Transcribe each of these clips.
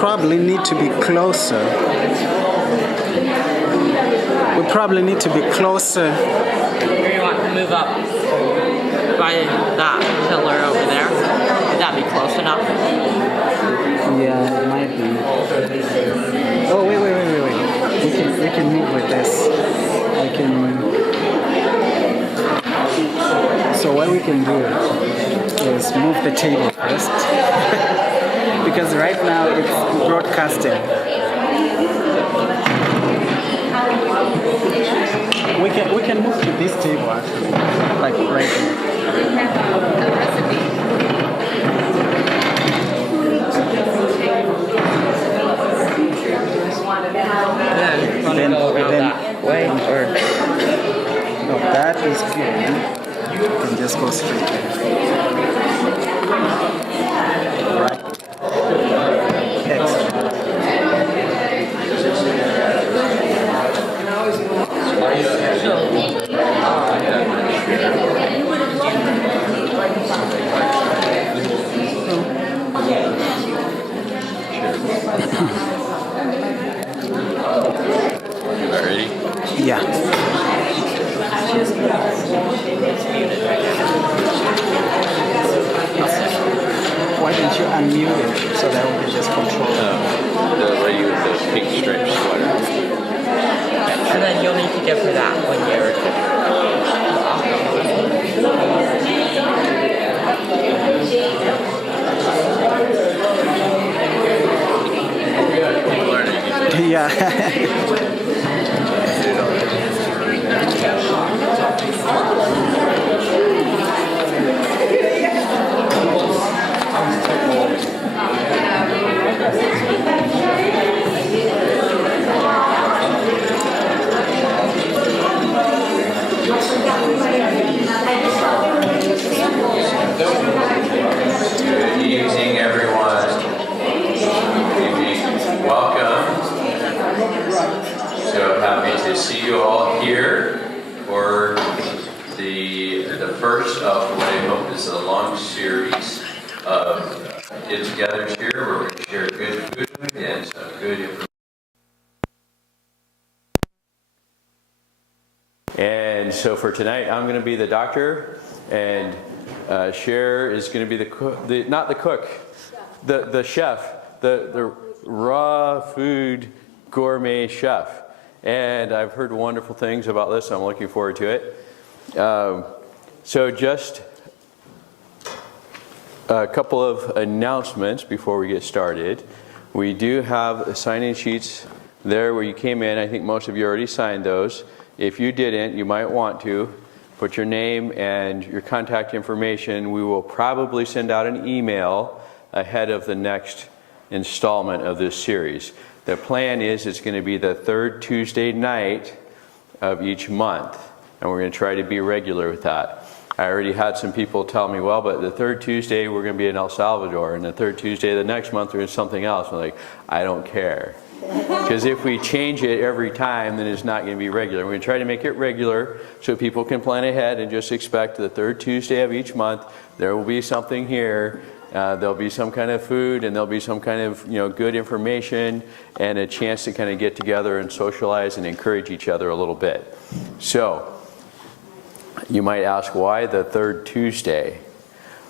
probably need to be closer. We probably need to be closer. Or you want to move up by that pillar over there? Would that be close enough? Yeah, it might be. Oh, wait. We can move with this. We can. So what we can do is move the table first, because right now it's broadcasting. We can move to this table actually, like right here. Then go around that way, or No, that is good. You can just go straight there. Right. Excellent. Ready? Yeah. Why don't you unmute it so that we can just control it? The lady with the pink striped sweater. and then you'll need to give her that when Yeah. Good evening, everyone. Good evening. Welcome. So happy to see you all here for the first of what I hope is a long series of get-togethers here where we're going to share good food and some good information. And so for tonight, I'm going to be the doctor, and Cher is going to be the cook, not the cook, the chef, the raw food gourmet chef. And I've heard wonderful things about this, and I'm looking forward to it. So just a couple of announcements before we get started. We do have sign-in sheets there where you came in. I think most of you already signed those. If you didn't, you might want to put your name and your contact information. We will probably send out an email ahead of the next installment of this series. The plan is it's going to be the third Tuesday night of each month, and we're going to try to be regular with that. I already had some people tell me, well, but the third Tuesday we're going to be in El Salvador, and the third Tuesday the next month there's something else. I'm like, I don't care. Because if we change it every time, then it's not going to be regular. We're going to try to make it regular so people can plan ahead and just expect the third Tuesday of each month there will be something here. There'll be some kind of food, and there'll be some kind of good information and a chance to kind of get together and socialize and encourage each other a little bit. So you might ask, why the third Tuesday?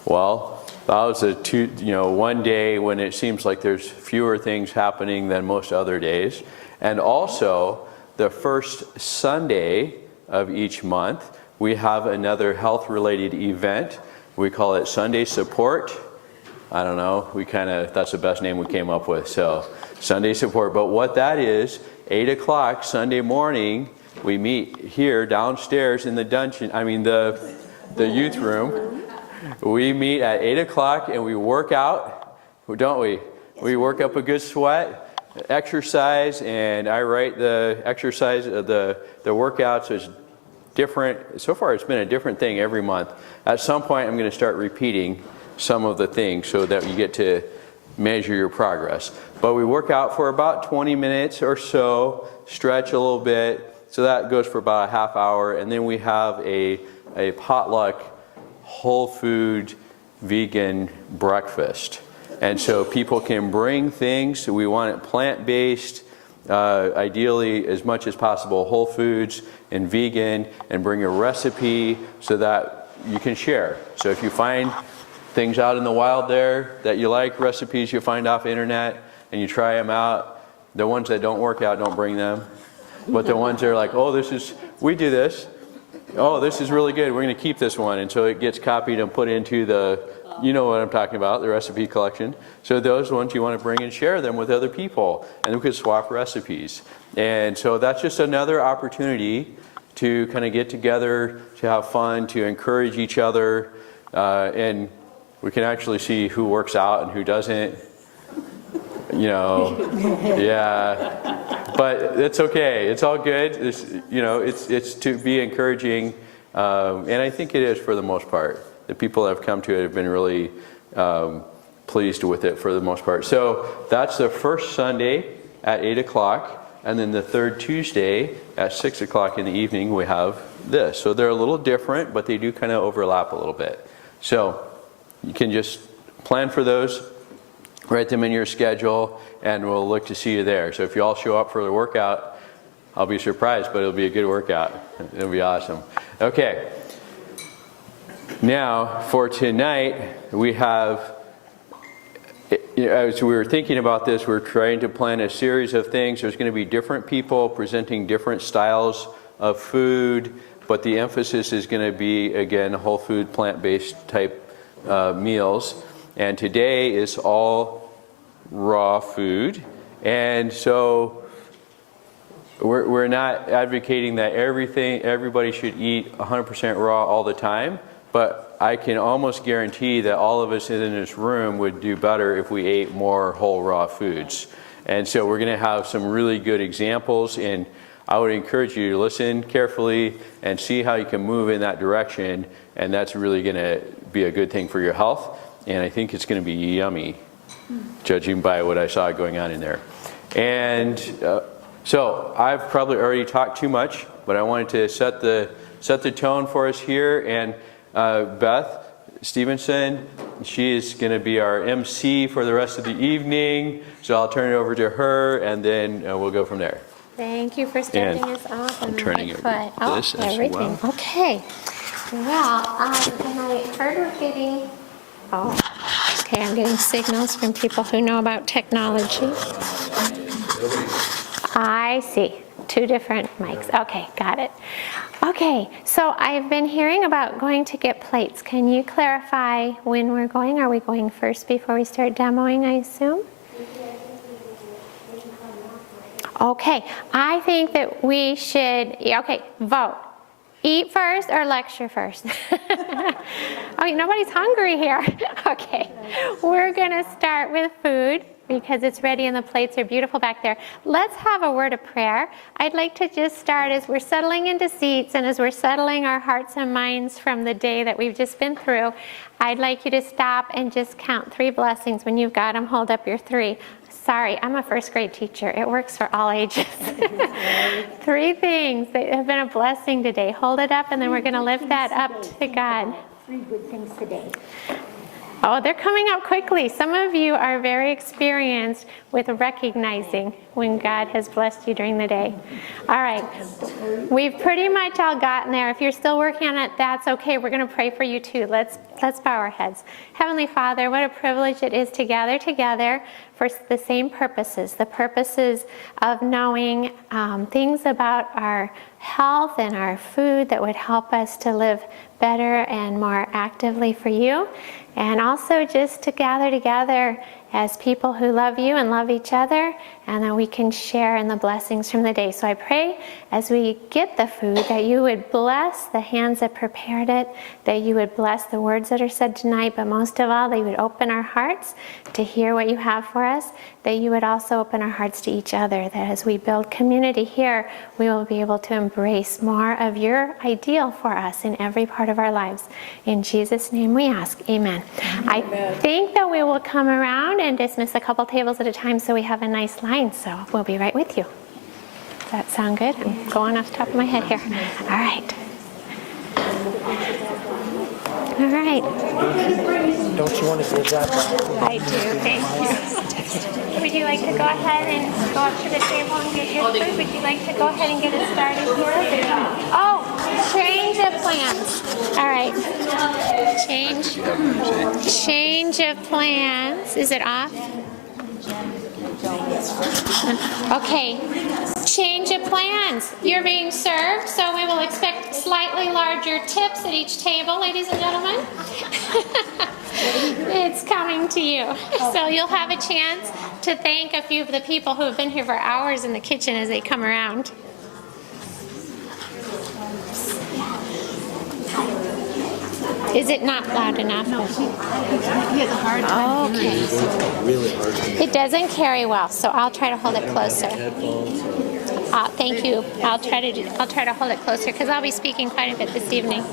Well, that was one day when it seems like there's fewer things happening than most other days. And also, the first Sunday of each month, we have another health-related event. We call it Sunday Support. I don't know, that's the best name we came up with, so Sunday Support. But what that is, 8 o'clock Sunday morning, we meet here downstairs in the dungeon, the youth room. We meet at 8 o'clock and we work out, don't we? We work up a good sweat, exercise, and I write the exercise, the workouts is different. So far it's been a different thing every month. At some point I'm going to start repeating some of the things so that you get to measure your progress. But we work out for about 20 minutes or so, stretch a little bit, so that goes for about a half hour, and then we have a potluck whole food vegan breakfast. And so people can bring things. We want it plant-based, ideally as much as possible whole foods and vegan, and bring a recipe so that you can share. So if you find things out in the wild there that you like, recipes you find off the internet, and you try them out, the ones that don't work out, don't bring them. But the ones that are like, oh, we do this. Oh, this is really good. We're going to keep this one. And so it gets copied and put into the, you know what I'm talking about, the recipe collection. So those ones you want to bring and share them with other people. And we could swap recipes. And so that's just another opportunity to kind of get together, to have fun, to encourage each other. And we can actually see who works out and who doesn't. You know, yeah. But it's okay. It's all good. It's to be encouraging. And I think it is for the most part. The people that have come to it have been really pleased with it for the most part. So that's the first Sunday at 8 o'clock. And then the third Tuesday at 6 o'clock in the evening, we have this. So they're a little different, but they do kind of overlap a little bit. So you can just plan for those, write them in your schedule, and we'll look to see you there. So if you all show up for the workout, I'll be surprised, but it'll be a good workout. It'll be awesome. Okay. Now, for tonight, we have, as we were thinking about this, we're trying to plan a series of things. There's going to be different people presenting different styles of food, but the emphasis is going to be, again, whole food, plant-based type meals. And today is all raw food. And so we're not advocating that everybody should eat 100% raw all the time. But I can almost guarantee that all of us in this room would do better if we ate more whole raw foods. And so we're going to have some really good examples, and I would encourage you to listen carefully and see how you can move in that direction, and that's really going to be a good thing for your health, and I think it's going to be yummy, judging by what I saw going on in there. And so I've probably already talked too much, but I wanted to set the tone for us here, and Beth Stevenson, she is going to be our MC for the rest of the evening, so I'll turn it over to her, and then we'll go from there. Thank you for starting us off. I'm turning this as everything. well. Okay. Well, and I heard we're getting. Okay. I'm getting signals from people who know about technology. I see. 2 different mics. Okay, got it. Okay, so I've been hearing about going to get plates. Can you clarify when we're going? Are we going first before we start demoing, I assume? Okay, I think that we should, vote. Eat first or lecture first? Oh, nobody's hungry here. Okay, we're gonna start with food, because it's ready and the plates are beautiful back there. Let's have a word of prayer. I'd like to just start as we're settling into seats and as we're settling our hearts and minds from the day that we've just been through. I'd like you to stop and just count 3 blessings. When you've got them, hold up your 3. Sorry, I'm a first grade teacher. It works for all ages. 3 things that have been a blessing today. Hold it up, and then we're going to lift that up to God. 3 good things today. Oh, they're coming up quickly. Some of you are very experienced with recognizing when God has blessed you during the day. All right. We've pretty much all gotten there. If you're still working on it, that's okay. We're going to pray for you too. Let's bow our heads. Heavenly Father, what a privilege it is to gather together for the same purposes, the purposes of knowing things about our health and our food that would help us to live better and more actively for you. And also just to gather together as people who love you and love each other, and that we can share in the blessings from the day. So I pray as we get the food that you would bless the hands that prepared it, that you would bless the words that are said tonight, but most of all, that you would open our hearts to hear what you have for us, that you would also open our hearts to each other, that as we build community here, we will be able to embrace more of your ideal for us in every part of our lives. In Jesus' name we ask, amen. I think that we will come around and dismiss a couple tables at a time so we have a nice line, so we'll be right with you. Does that sound good? I'm going off the top of my head here. All right. All right. Don't you want to give that back? I do, thank you. Would you like to go ahead and go up to the table and get your food? Would you like to go ahead and get us started here? Oh, change of plans. All right. Change of plans. Is it off? Okay. Change of plans. You're being served, so we will expect slightly larger tips at each table, ladies and gentlemen. It's coming to you. So you'll have a chance to thank a few of the people who have been here for hours in the kitchen as they come around. Is it not loud enough? No, he has a hard time. Okay. Really hard. It doesn't carry well, so I'll try to hold it closer. Thank you. I'll try to hold it closer because I'll be speaking quite a bit this evening.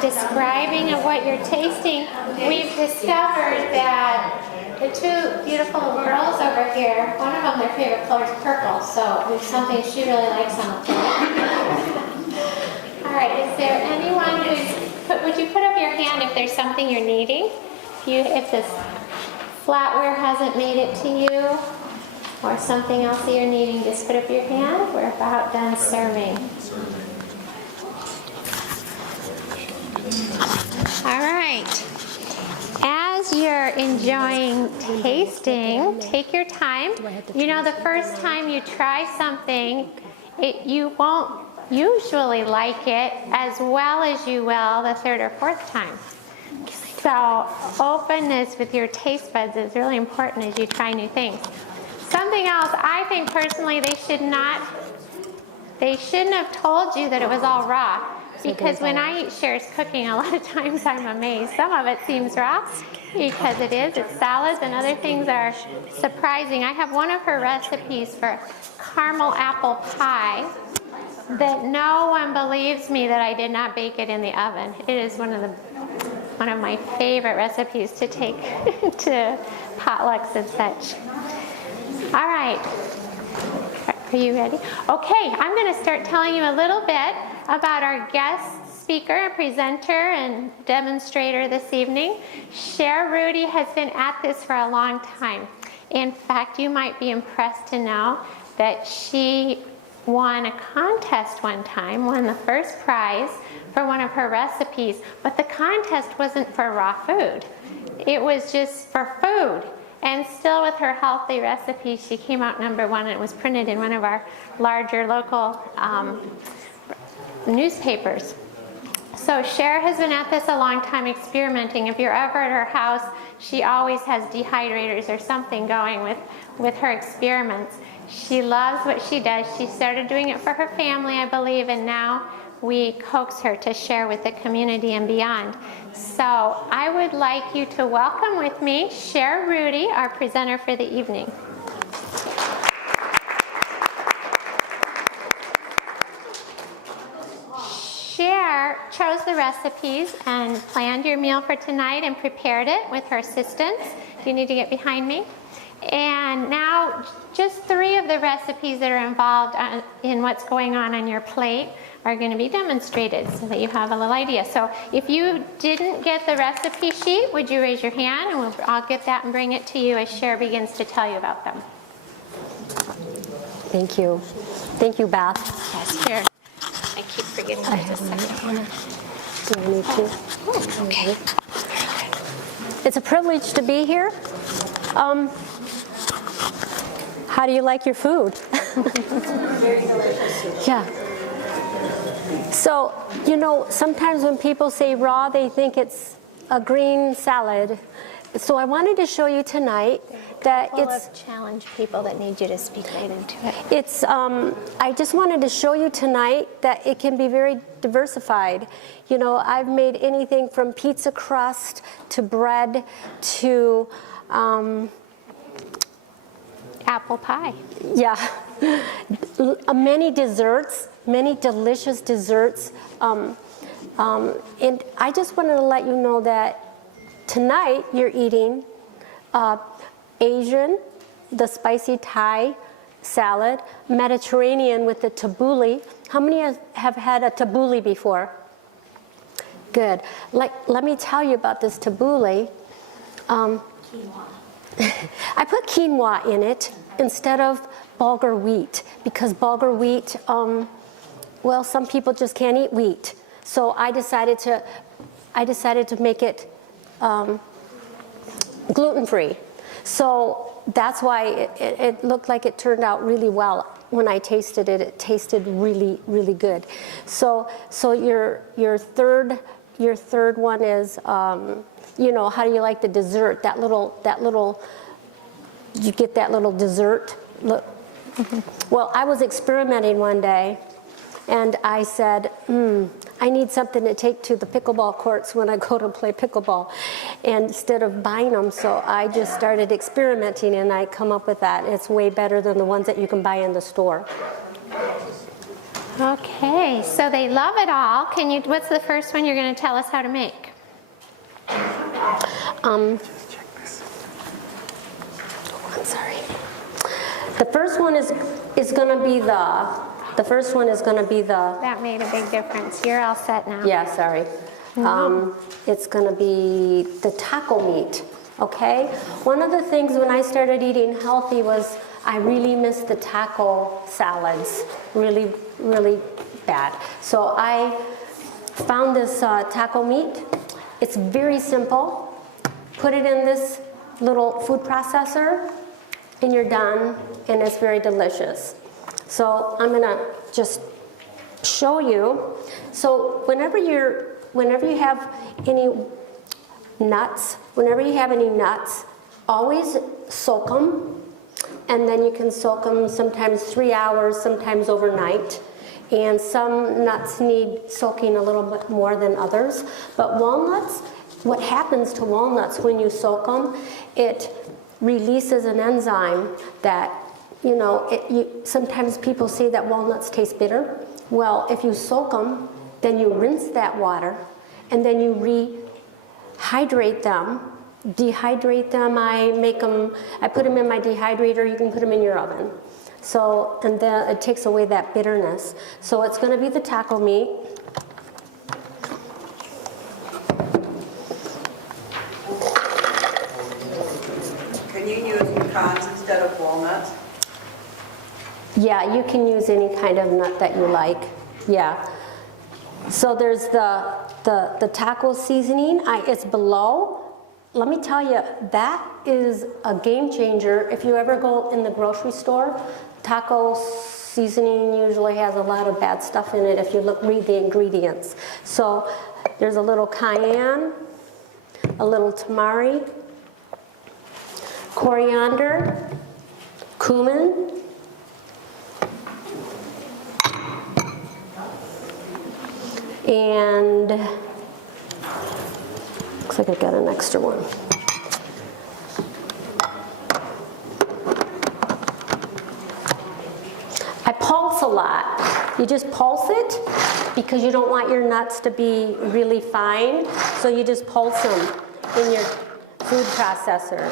Describing of what you're tasting, we've discovered that the two beautiful girls over here, one of them, their favorite color is purple, so it's something she really likes on the plate. All right, is there anyone would you put up your hand if there's something you're needing? If this flatware hasn't made it to you, or something else that you're needing, just put up your hand. We're about done serving. All right. As you're enjoying tasting, take your time. You know, the first time you try something, you won't usually like it as well as you will the third or fourth time. So openness with your taste buds is really important as you try new things. Something else, I think personally they should not They shouldn't have told you that it was all raw, because when I eat Cher's cooking, a lot of times I'm amazed. Some of it seems raw, because it is. It's salads, and other things are surprising. I have one of her recipes for caramel apple pie that no one believes me that I did not bake it in the oven. It is one of my favorite recipes to take to potlucks and such. All right. Are you ready? Okay, I'm going to start telling you a little bit about our guest speaker, presenter, and demonstrator this evening. Cher Rudy has been at this for a long time. In fact, you might be impressed to know that she won a contest one time, won the first prize for one of her recipes, but the contest wasn't for raw food. It was just for food. And still, with her healthy recipe, she came out number one, and it was printed in one of our larger local newspapers. So Cher has been at this a long time, experimenting. If you're ever at her house, she always has dehydrators or something going with her experiments. She loves what she does. She started doing it for her family, I believe, and now we coax her to share with the community and beyond. So I would like you to welcome with me Cher Rudy, our presenter for the evening. Cher chose the recipes and planned your meal for tonight and prepared it with her assistants. You need to get behind me. And now just 3 of the recipes that are involved in what's going on your plate are going to be demonstrated so that you have a little idea. So if you didn't get the recipe sheet, would you raise your hand, and I'll get that and bring it to you as Cher begins to tell you about them. Thank you. Thank you, Beth. Yes, Cher. I keep forgetting to just Do I need to? Oh, okay. It's a privilege to be here. How do you like your food? Very delicious. Yeah. So, you know, sometimes when people say raw, they think it's a green salad. So I wanted to show you tonight that it's challenge people that need you to speak right into it. It's, I just wanted to show you tonight that it can be very diversified. You know, I've made anything from pizza crust to bread to, apple pie. yeah, many desserts, many delicious desserts. And I just wanted to let you know that tonight you're eating Asian, the spicy Thai salad, Mediterranean with the tabbouleh. How many have had a tabbouleh before? Good. Let me tell you about this tabbouleh. I put quinoa in it instead of bulgur wheat because bulgur wheat, well, some people just can't eat wheat. So I decided to make it gluten-free. So that's why it looked like it turned out really well. When I tasted it, it tasted really, really good. So your third one is, you know, how do you like the dessert? That little, you get that little dessert. Look. Well, I was experimenting one day, and I said, I need something to take to the pickleball courts when I go to play pickleball, and instead of buying them. So I just started experimenting, and I come up with that. It's way better than the ones that you can buy in the store. Okay, so they love it all. What's the first one you're going to tell us how to make? I'm sorry. The first one is going to be the first one is going to be the. That made a big difference. You're all set now. Yeah, sorry. It's going to be the taco meat. Okay. One of the things when I started eating healthy was I really missed the taco salads. Really, really bad. So I found this taco meat. It's very simple. Put it in this little food processor, and you're done, and it's very delicious. So I'm gonna just show you. So whenever you have any nuts, always soak them, and then you can soak them sometimes 3 hours, sometimes overnight. and some nuts need soaking a little bit more than others. But walnuts, what happens to walnuts when you soak them, it releases an enzyme that, you know, sometimes people say that walnuts taste bitter. Well, if you soak them, then you rinse that water, and then you rehydrate them. Dehydrate them, I put them in my dehydrator. You can put them in your oven. So, and then it takes away that bitterness. So it's going to be the taco meat. Can you use pecans instead of walnuts? Yeah, you can use any kind of nut that you like. Yeah. So there's the taco seasoning. It's below. Let me tell you, that is a game changer. If you ever go in the grocery store, taco seasoning usually has a lot of bad stuff in it if you read the ingredients. So there's a little cayenne, a little tamari, coriander, cumin, and looks like I got an extra one. I pulse a lot. You just pulse it because you don't want your nuts to be really fine, so you just pulse them in your food processor.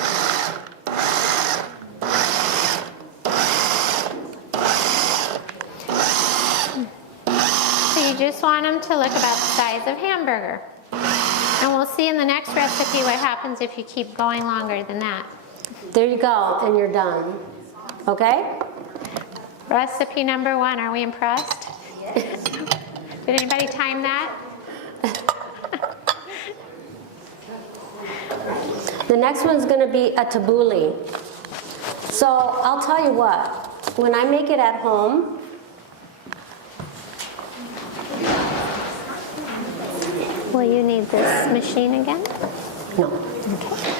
So you just want them to look about the size of hamburger. And we'll see in the next recipe what happens if you keep going longer than that. There you go, and you're done. Okay? Recipe number 1, are we impressed? Yes. Did anybody time that? The next one's going to be a tabbouleh. So I'll tell you what, when I make it at home, Will you need this machine again? no. Okay.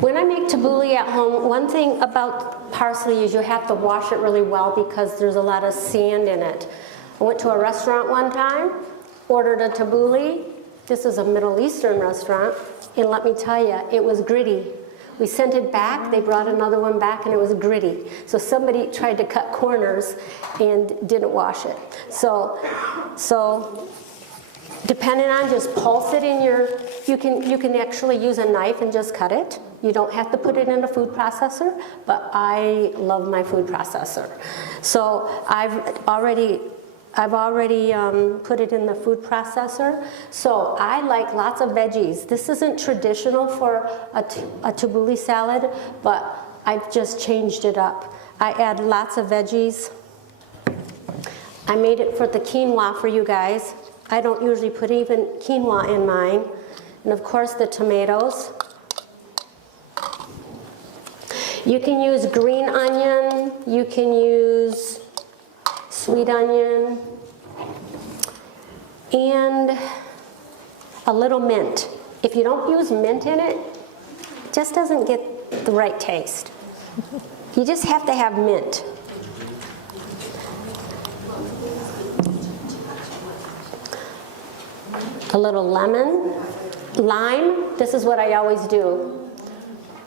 When I make tabbouleh at home, one thing about parsley is you have to wash it really well because there's a lot of sand in it. I went to a restaurant one time, ordered a tabbouleh. This is a Middle Eastern restaurant, and let me tell you, it was gritty. We sent it back, they brought another one back, and it was gritty. So somebody tried to cut corners and didn't wash it. So depending on, just pulse it in your, you can actually use a knife and just cut it. You don't have to put it in a food processor, but I love my food processor. So I've already put it in the food processor. So I like lots of veggies. This isn't traditional for a tabbouleh salad, but I've just changed it up. I add lots of veggies. I made it for the quinoa for you guys. I don't usually put even quinoa in mine. And of course the tomatoes. You can use green onion, you can use sweet onion, and a little mint. If you don't use mint in it, it just doesn't get the right taste. You just have to have mint. A little lemon, lime. This is what I always do.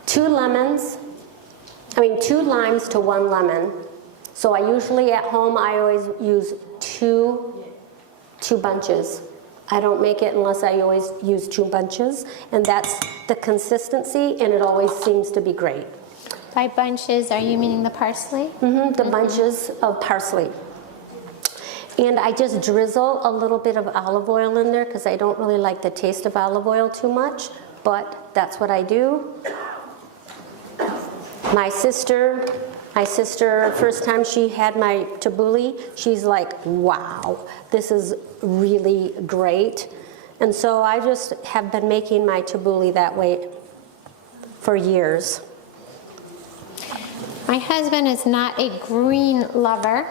2 limes to 1 lemon. So I usually at home, I always use two bunches. I don't make it unless I always use 2 bunches, and that's the consistency, and it always seems to be great. By bunches, are you meaning the parsley? The bunches of parsley. And I just drizzle a little bit of olive oil in there because I don't really like the taste of olive oil too much, but that's what I do. My sister, first time she had my tabbouleh, she's like, wow, this is really great. And so I just have been making my tabbouleh that way for years. My husband is not a green lover.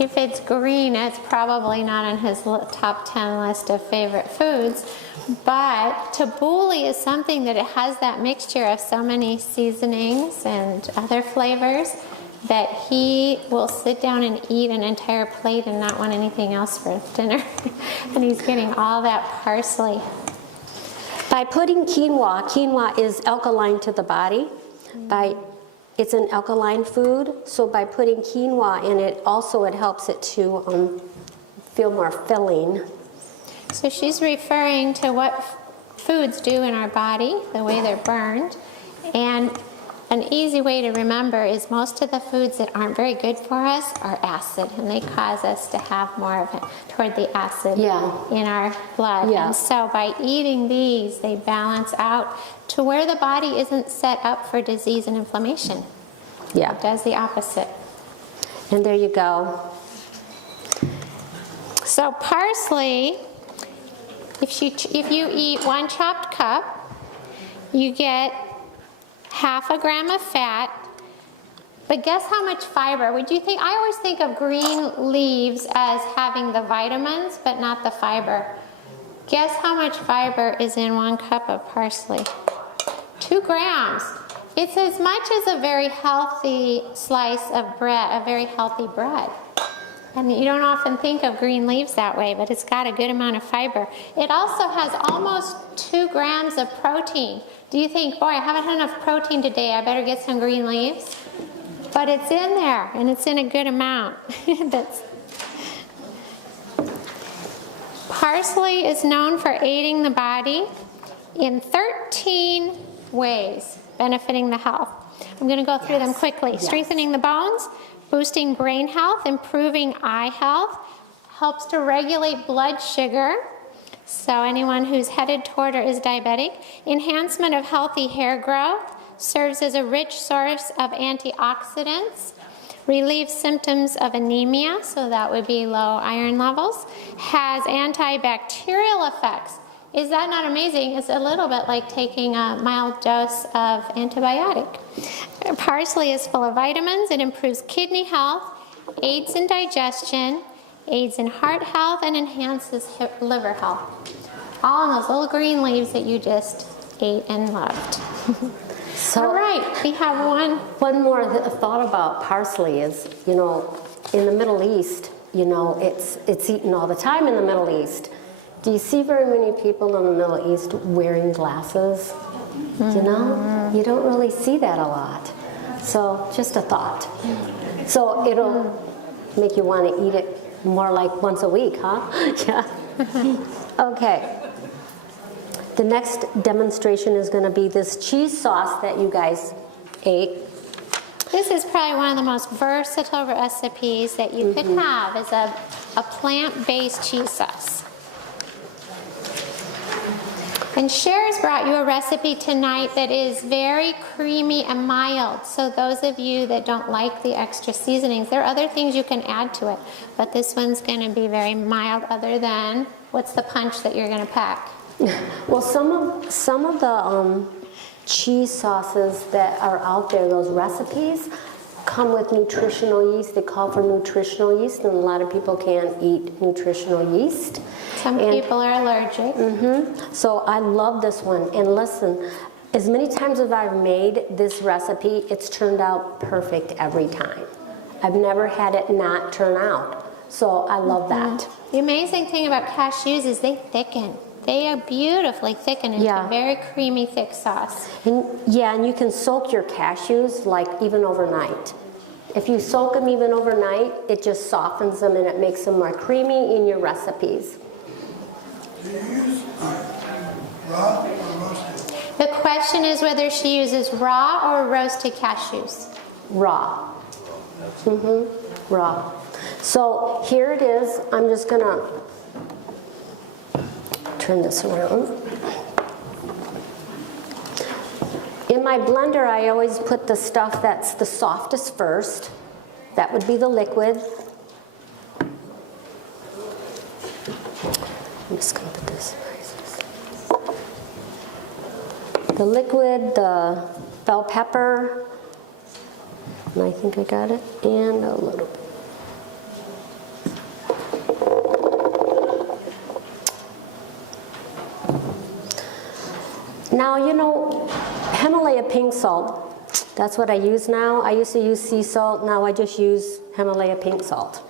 If it's green, it's probably not on his top 10 list of favorite foods. But tabbouleh is something that it has that mixture of so many seasonings and other flavors. that he will sit down and eat an entire plate and not want anything else for dinner. And he's getting all that parsley. By putting quinoa is alkaline to the body. It's an alkaline food, so by putting quinoa in it, also it helps it to feel more filling. So she's referring to what foods do in our body, the way they're burned. And an easy way to remember is most of the foods that aren't very good for us are acid, and they cause us to have more of it toward the acid in our blood. Yeah. And so by eating these, they balance out to where the body isn't set up for disease and inflammation. Yeah. It does the opposite. And there you go. So parsley, if you eat 1 chopped cup, you get half a gram of fat. But guess how much fiber? Would you think? I always think of green leaves as having the vitamins, but not the fiber. Guess how much fiber is in 1 cup of parsley? 2 grams. It's as much as a very healthy slice of bread, a very healthy bread. And you don't often think of green leaves that way, but it's got a good amount of fiber. It also has almost 2 grams of protein. Do you think, boy, I haven't had enough protein today, I better get some green leaves? But it's in there, and it's in a good amount. Parsley is known for aiding the body in 13 ways, benefiting the health. I'm going to go through them quickly. Yes. Strengthening the bones, boosting brain health, improving eye health, helps to regulate blood sugar, so anyone who's headed toward or is diabetic, enhancement of healthy hair growth, serves as a rich source of antioxidants, relieves symptoms of anemia, so that would be low iron levels, has antibacterial effects. Is that not amazing? It's a little bit like taking a mild dose of antibiotic. Parsley is full of vitamins. It improves kidney health, aids in digestion, aids in heart health, and enhances liver health. All in those little green leaves that you just ate and loved. So, all right, we have one more thought about parsley is, in the Middle East, it's eaten all the time in the Middle East. Do you see very many people in the Middle East wearing glasses? Mm-hmm. You don't really see that a lot. So just a thought. So it'll make you want to eat it more like once a week, huh? Yeah. Okay. The next demonstration is going to be this cheese sauce that you guys ate. This is probably one of the most versatile recipes that you could have, is a plant-based cheese sauce. And Cher's brought you a recipe tonight that is very creamy and mild. So those of you that don't like the extra seasonings, there are other things you can add to it. But this one's going to be very mild, other than, what's the punch that you're going to pack? Well, some of the cheese sauces that are out there, those recipes, come with nutritional yeast. They call for nutritional yeast, and a lot of people can't eat nutritional yeast. Some people are allergic. So I love this one. And listen, as many times as I've made this recipe, it's turned out perfect every time. I've never had it not turn out. So I love that. The amazing thing about cashews is they thicken. They are beautifully thickened into a very creamy, thick sauce. And you can soak your cashews like even overnight. If you soak them even overnight, it just softens them and it makes them more creamy in your recipes. Do you use raw or roasted? The question is whether she uses raw or roasted cashews. Raw. Raw. So here it is. I'm just going to turn this around. In my blender, I always put the stuff that's the softest first. That would be the liquid. I'm just going to put this. The liquid, the bell pepper, and I think I got it, and a little bit. Now, Himalaya pink salt That's what I use now. I used to use sea salt, now I just use Himalaya pink salt.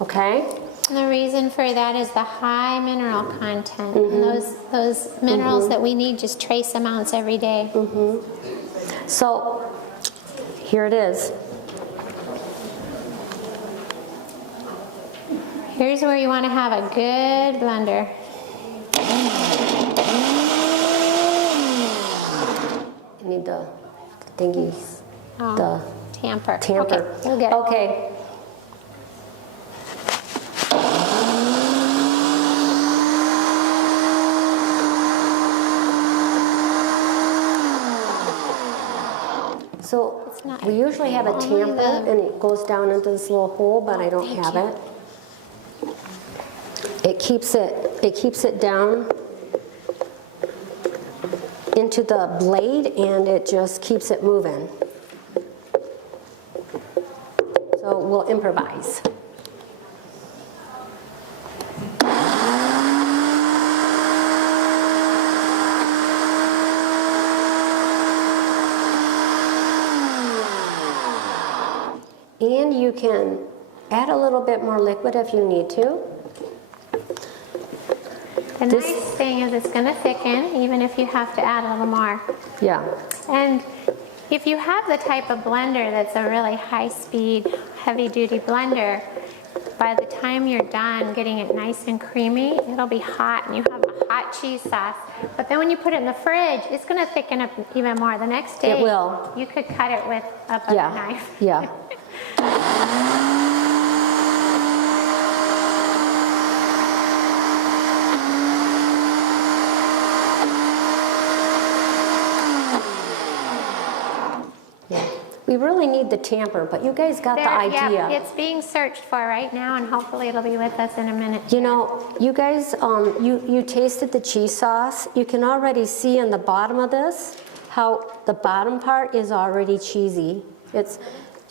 Okay? And the reason for that is the high mineral content. And those minerals that we need, just trace amounts every day. So, here it is. Here's where you want to have a good blender. You need the thingies. Oh, The tamper. tamper. Okay, we'll get it. Okay. So It's not- we usually have a only tamper the- and it goes down into this little hole, but I don't Thank have you. it. It keeps it down into the blade and it just keeps it moving. So we'll improvise. And you can add a little bit more liquid if you need to. The This- nice thing is it's going to thicken, even if you have to add a little more. Yeah. And if you have the type of blender that's a really high-speed, heavy-duty blender, by the time you're done getting it nice and creamy, it'll be hot and you have a hot cheese sauce. But then when you put it in the fridge, it's going to thicken up even more. The next day, It will. you could cut it with a butter Yeah. knife. Yeah. Yeah. We really need the tamper, but you guys got the idea. Yeah, it's being searched for right now, and hopefully it'll be with us in a minute. You know, you guys, you tasted the cheese sauce. You can already see in the bottom of this how the bottom part is already cheesy. It's,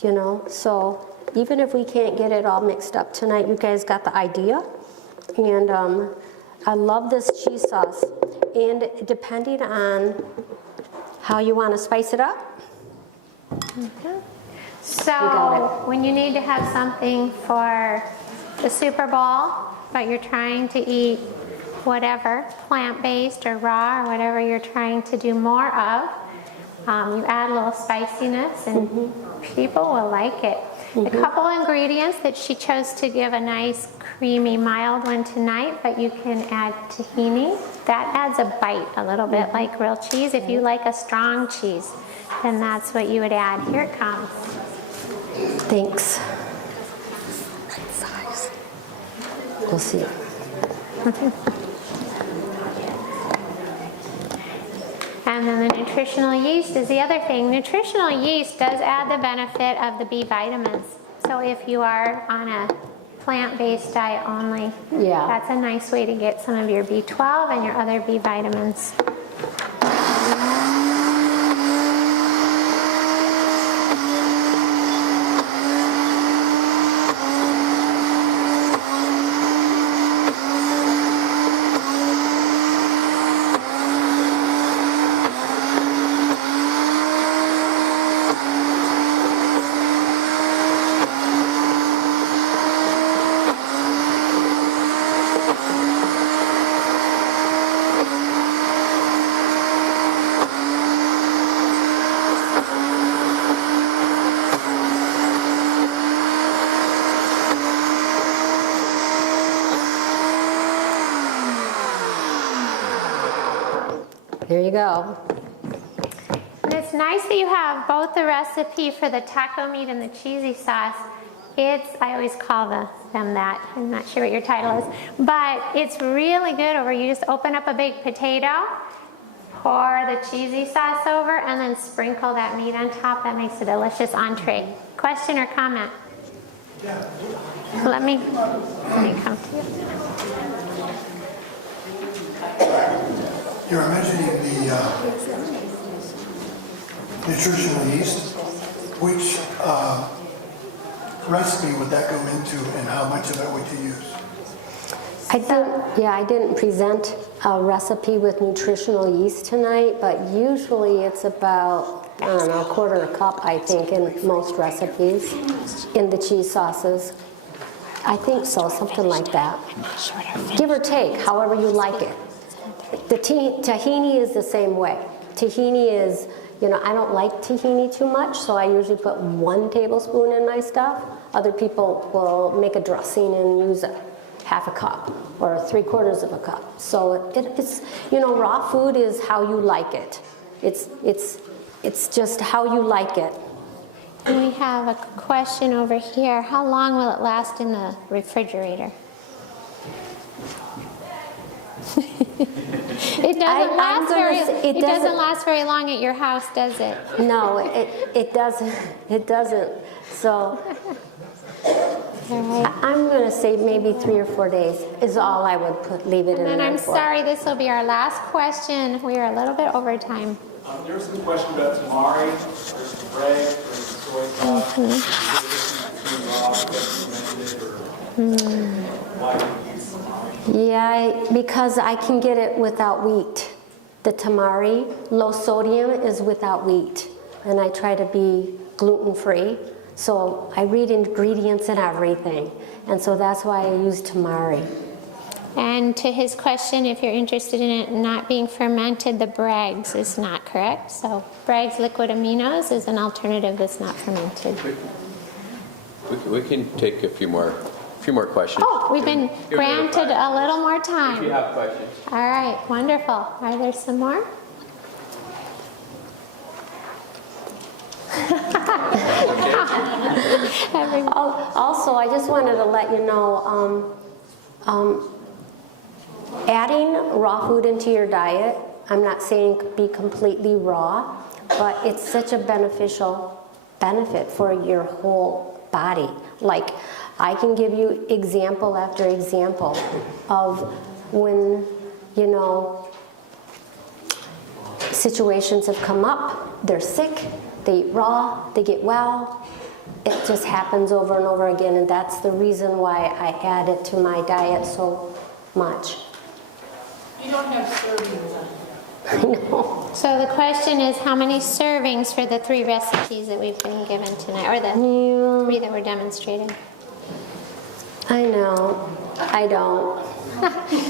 you know, so even if we can't get it all mixed up tonight, you guys got the idea. And I love this cheese sauce. And depending on how you want to spice it up, So got when you need to have something for the Super Bowl, but you're trying to eat whatever, plant-based or raw or whatever you're trying to do more of, you add a little spiciness and people will like it. A couple ingredients that she chose to give a nice creamy mild one tonight, but you can add tahini. That adds a bite a little bit like real cheese. If you like a strong cheese, then that's what you would add. Here it comes. thanks. We'll see. And then the nutritional yeast is the other thing. Nutritional yeast does add the benefit of the B vitamins. So if you are on a plant-based diet only, Yeah. that's a nice way to get some of your B12 and your other B vitamins. There you go. And it's nice that you have both the recipe for the taco meat and the cheesy sauce. I always call them that. I'm not sure what your title is. But it's really good over. You just open up a big potato, pour the cheesy sauce over, and then sprinkle that meat on top. That makes a delicious entree. Question or comment? Let me come to you. You're mentioning the nutritional yeast. Which recipe would that go into, and how much of it would you use? I didn't present a recipe with nutritional yeast tonight, but usually it's about I don't know, a quarter a cup, I think, in most recipes, in the cheese sauces. I think so, something like that. Give or take, however you like it. The tahini is the same way. Tahini is, I don't like tahini too much, so I usually put 1 tablespoon in my stuff. Other people will make a dressing and use half a cup or 3/4 of a cup. So it's, raw food is how you like it. It's just how you like it. And we have a question over here. How long will it last in the refrigerator? It doesn't last very long at your house, does it? No, it doesn't. It doesn't. So I'm going to say maybe 3 or 4 days is all I would leave it in there And I'm for. sorry, this will be our last question. We are a little bit over time. There was some question about tamari versus bread versus soy sauce. Why do you use tamari? Yeah, because I can get it without wheat. The tamari, low sodium, is without wheat. And I try to be gluten-free. So I read ingredients and everything. And so that's why I use tamari. And to his question, if you're interested in it not being fermented, the Bragg's is not correct. So Bragg's liquid aminos is an alternative that's not fermented. We can take a few more questions. Oh, we've been granted a little more time. If you have questions. All right, wonderful. Are there some more? Also, I just wanted to let you know, adding raw food into your diet, I'm not saying be completely raw, but it's such a beneficial benefit for your whole body. Like, I can give you example after example of when, situations have come up, they're sick, they eat raw, they get well. It just happens over and over again, and that's the reason why I add it to my diet so much. You don't have servings. I know. So the question is, how many servings for the 3 recipes that we've been given tonight, or the 3 that were demonstrated? I know. I don't.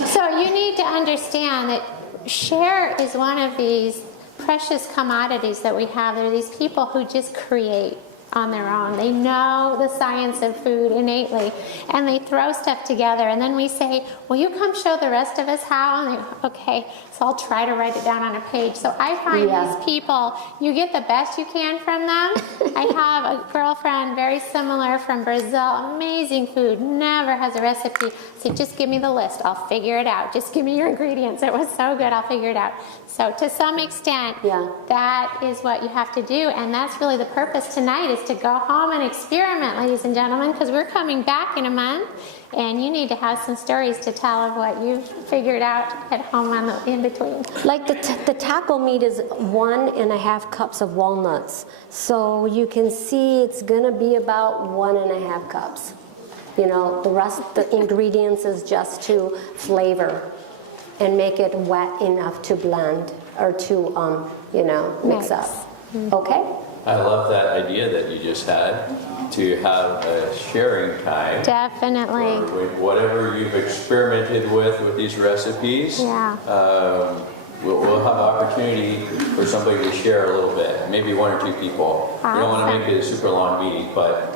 So you need to understand that share is one of these precious commodities that we have. There are these people who just create on their own. They know the science of food innately, and they throw stuff together, and then we say, will you come show the rest of us how? And they, okay, so I'll try to write it down on a page. So I find these people, you get the best you can from them. I have a girlfriend very similar from Brazil, amazing food, never has a recipe. I said, just give me the list, I'll figure it out. Just give me your ingredients. It was so good, I'll figure it out. So to some extent, that is what you have to do, and that's really the purpose tonight, is to go home and experiment, ladies and gentlemen, because we're coming back in a month, and you need to have some stories to tell of what you've figured out at home on the in between. Like the taco meat is 1.5 cups of walnuts, so you can see it's gonna be about 1.5 cups. The rest, the ingredients is just to flavor and make it wet enough to blend or to mix up. Okay? I love that idea that you just had, to have a sharing time. Definitely. For whatever you've experimented with these recipes. Yeah. We'll have opportunity for somebody to share a little bit, maybe 1 or 2 people. You don't want to make it a super long meeting, but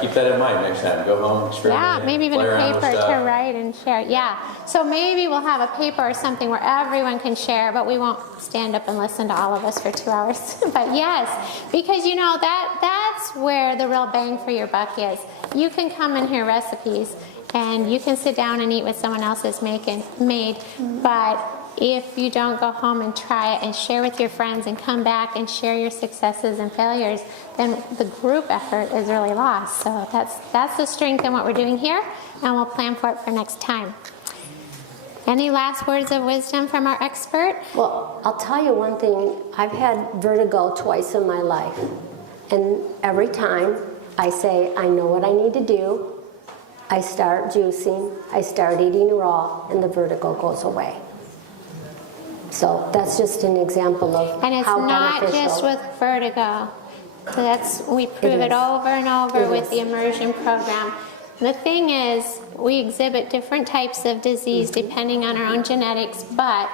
keep that in mind next time. Go home, experiment. Yeah, maybe even play a around with paper to stuff. write and share. Yeah, so maybe we'll have a paper or something where everyone can share, but we won't stand up and listen to all of us for 2 hours. But yes, because that's where the real bang for your buck is. You can come and hear recipes, and you can sit down and eat what someone else has made, but if you don't go home and try it and share with your friends and come back and share your successes and failures, then the group effort is really lost. So that's the strength in what we're doing here, and we'll plan for it for next time. Any last words of wisdom from our expert? Well, I'll tell you one thing. I've had vertigo twice in my life, and every time I say, I know what I need to do, I start juicing, I start eating raw, and the vertigo goes away. So that's just an example of And it's how not beneficial. just with vertigo. We prove it is. over and over It with is. the immersion program. The thing is, we exhibit different types of disease depending on our own genetics, but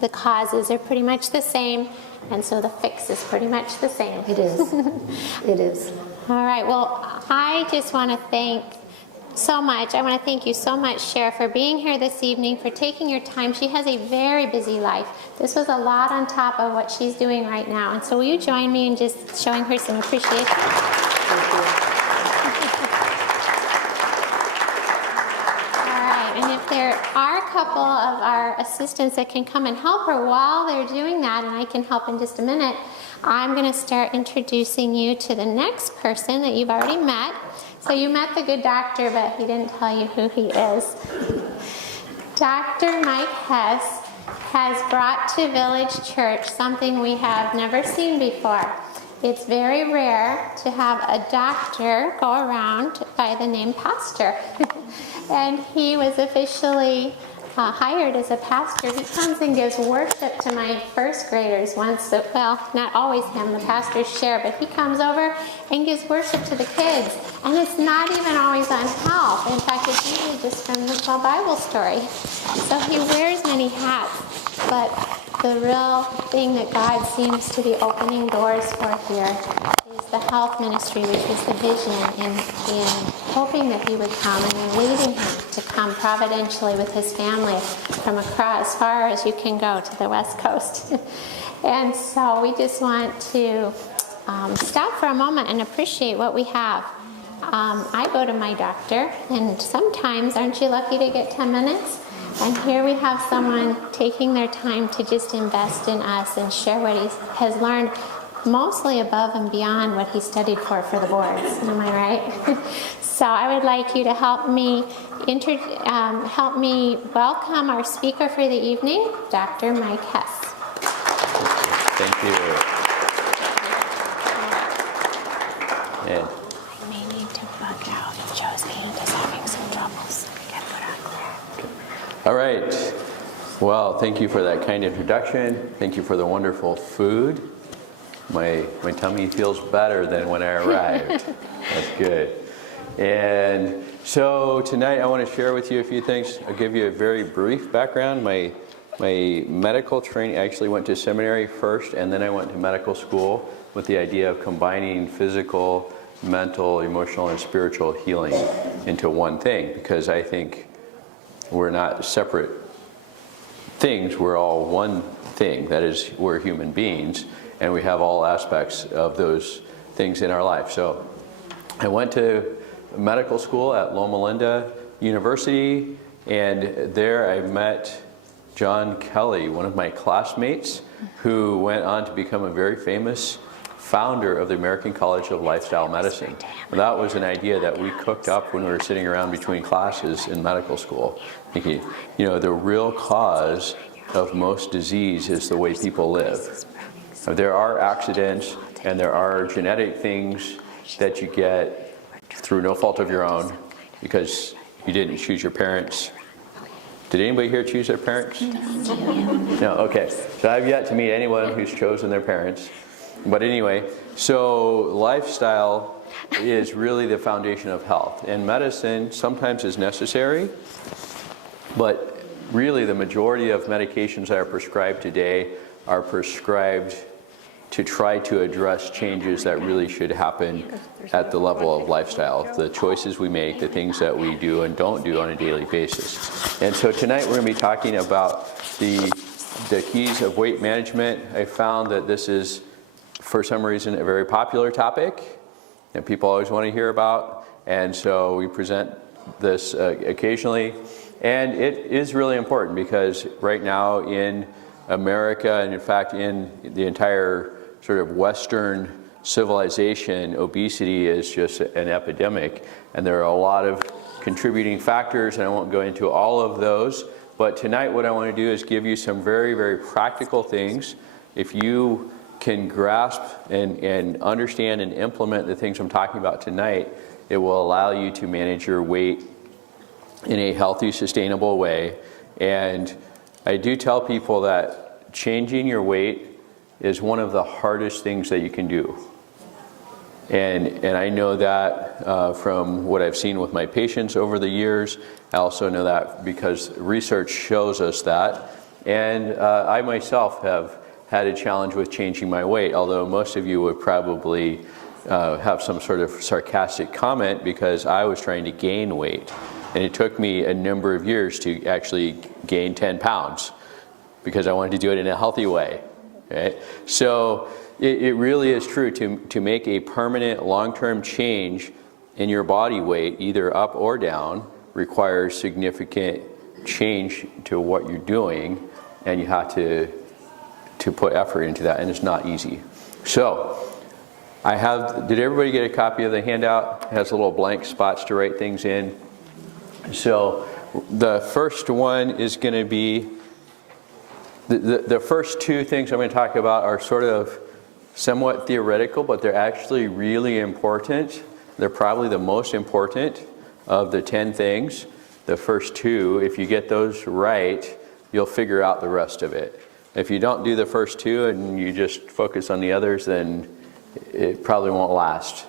the causes are pretty much the same, and so the fix is pretty much the same. It is. It is. All right, well, I just want to thank so much. I want to thank you so much, Cher, for being here this evening, for taking your time. She has a very busy life. This was a lot on top of what she's doing right now. And so will you join me in just showing her some appreciation? Thank you. All right, and if there are a couple of our assistants that can come and help her while they're doing that, and I can help in just a minute, I'm going to start introducing you to the next person that you've already met. So you met the good doctor, but he didn't tell you who he is. Dr. Mike Hess has brought to Village Church something we have never seen before. It's very rare to have a doctor go around by the name pastor. And he was officially hired as a pastor. He comes and gives worship to my first graders once, well, not always him, the pastors share, but he comes over and gives worship to the kids. And it's not even always on health. In fact, it's usually just from the Bible story. So he wears many hats, but the real thing that God seems to be opening doors for here is the health ministry, which is the vision in hoping that he would come, and we're leading him to come providentially with his family from across as far as you can go to the West Coast. And so we just want to stop for a moment and appreciate what we have. I go to my doctor, and sometimes, aren't you lucky to get 10 minutes? And here we have someone taking their time to just invest in us and share what he has learned, mostly above and beyond what he studied for the boards. Am I right? So I would like you to help me welcome our speaker for the evening, Dr. Mike Hess. Thank you. And I may need to bug out. Joe's hand is having some troubles. I gotta put on there. all right. Well, thank you for that kind introduction. Thank you for the wonderful food. My tummy feels better than when I arrived. That's good. And so tonight I want to share with you a few things. I'll give you a very brief background. My medical training, I actually went to seminary first, and then I went to medical school with the idea of combining physical, mental, emotional, and spiritual healing into one thing, because I think we're not separate things. We're all one thing. That is, we're human beings, and we have all aspects of those things in our life. So I went to medical school at Loma Linda University, and there I met John Kelly, one of my classmates, who went on to become a very famous founder of the American College of Lifestyle Medicine. And that was an idea that we cooked up when we were sitting around between classes in medical school, thinking, the real cause of most disease is the way people live. There are accidents and there are genetic things that you get through no fault of your own because you didn't choose your parents. Did anybody here choose their parents? No, okay. So I've yet to meet anyone who's chosen their parents. But anyway, so lifestyle is really the foundation of health. And medicine sometimes is necessary, but really the majority of medications that are prescribed today are prescribed to try to address changes that really should happen at the level of lifestyle, the choices we make, the things that we do and don't do on a daily basis. And so tonight we're going to be talking about the keys of weight management. I found that this is, for some reason, a very popular topic that people always want to hear about, and so we present this occasionally. And it is really important because right now in America, and in fact in the entire sort of Western civilization, obesity is just an epidemic, and there are a lot of contributing factors, and I won't go into all of those, but tonight what I want to do is give you some very, very practical things. If you can grasp and understand and implement the things I'm talking about tonight, it will allow you to manage your weight in a healthy, sustainable way. And I do tell people that changing your weight is one of the hardest things that you can do. And I know that from what I've seen with my patients over the years. I also know that because research shows us that. And I myself have had a challenge with changing my weight, although most of you would probably have some sort of sarcastic comment because I was trying to gain weight. And it took me a number of years to actually gain 10 pounds because I wanted to do it in a healthy way. Right? So it really is true to make a permanent long-term change in your body weight, either up or down, requires significant change to what you're doing, and you have to put effort into that, and it's not easy. So did everybody get a copy of the handout? It has little blank spots to write things in. So the first one is going to be, the first two things I'm going to talk about are sort of somewhat theoretical, but they're actually really important. They're probably the most important of the 10 things. The first two, if you get those right, you'll figure out the rest of it. If you don't do the first two and you just focus on the others, then it probably won't last.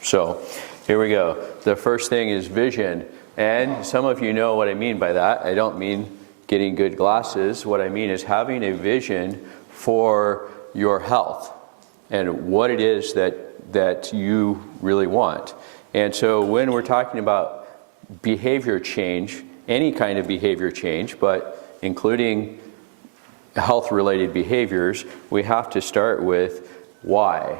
So here we go. The first thing is vision. And some of you know what I mean by that. I don't mean getting good glasses. What I mean is having a vision for your health and what it is that you really want. And so when we're talking about behavior change, any kind of behavior change, but including health-related behaviors, we have to start with why.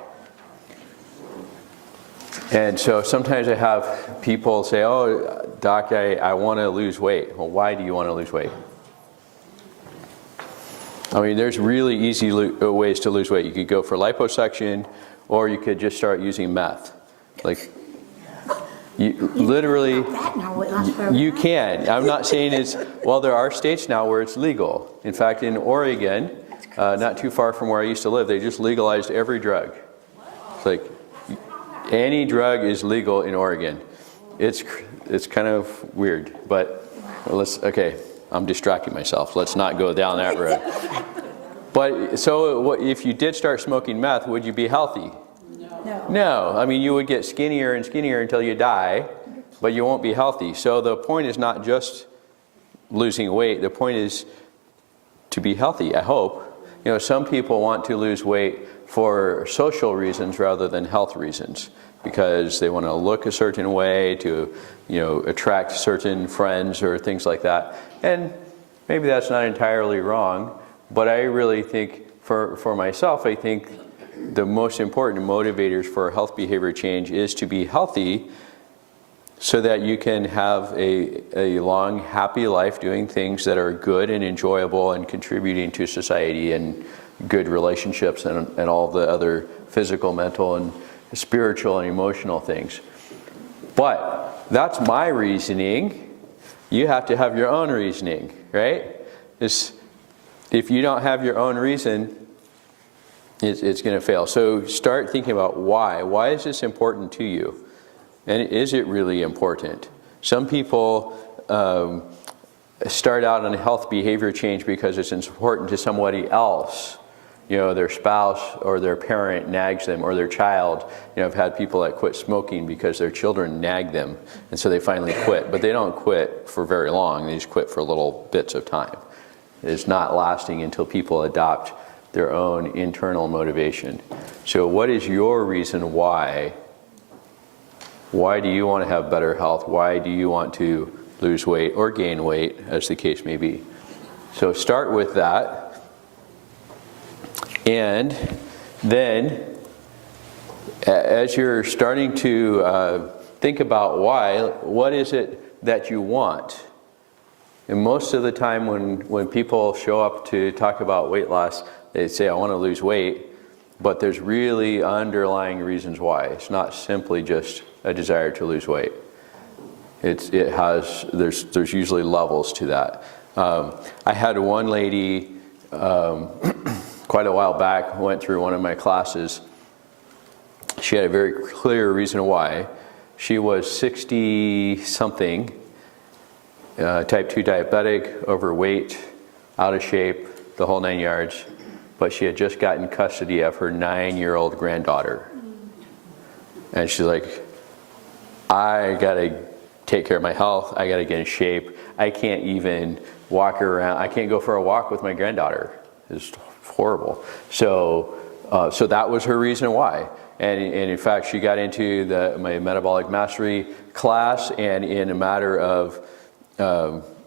And so sometimes I have people say, oh, doc, I want to lose weight. Well, why do you want to lose weight? I mean, there's really easy ways to lose weight. You could go for liposuction, or you could just start using meth. Like, you literally, you can. I'm not saying it's, well, there are states now where it's legal. In fact, in Oregon, not too far from where I used to live, they just legalized every drug. It's like, any drug is legal in Oregon. It's kind of weird, but okay, I'm distracting myself. Let's not go down that road. But so if you did start smoking meth, would you be healthy? No. I mean, you would get skinnier and skinnier until you die, but you won't be healthy. So the point is not just losing weight. The point is to be healthy, I hope. You know, some people want to lose weight for social reasons rather than health reasons, because they want to look a certain way to, you know, attract certain friends or things like that. And maybe that's not entirely wrong, but I really think for myself, I think the most important motivators for health behavior change is to be healthy so that you can have a long, happy life doing things that are good and enjoyable and contributing to society and good relationships and all the other physical, mental, and spiritual and emotional things. But that's my reasoning. You have to have your own reasoning, right? If you don't have your own reason, it's going to fail. So start thinking about why. Why is this important to you? And is it really important? Some people start out on a health behavior change because it's important to somebody else. You know, their spouse or their parent nags them, or their child. You know, I've had people that quit smoking because their children nag them, and so they finally quit. But they don't quit for very long. They just quit for little bits of time. It's not lasting until people adopt their own internal motivation. So what is your reason why? Why do you want to have better health? Why do you want to lose weight or gain weight, as the case may be? So start with that. And then, as you're starting to think about why, what is it that you want? And most of the time when people show up to talk about weight loss, they say, I want to lose weight, but there's really underlying reasons why. It's not simply just a desire to lose weight. There's usually levels to that. I had one lady quite a while back, went through one of my classes. She had a very clear reason why. She was 60-something, type 2 diabetic, overweight, out of shape, the whole 9 yards, but she had just gotten custody of her 9-year-old granddaughter. And she's like, I gotta take care of my health, I gotta get in shape, I can't even walk around, I can't go for a walk with my granddaughter. It's horrible. So that was her reason why. And in fact, she got into my metabolic mastery class, and in a matter of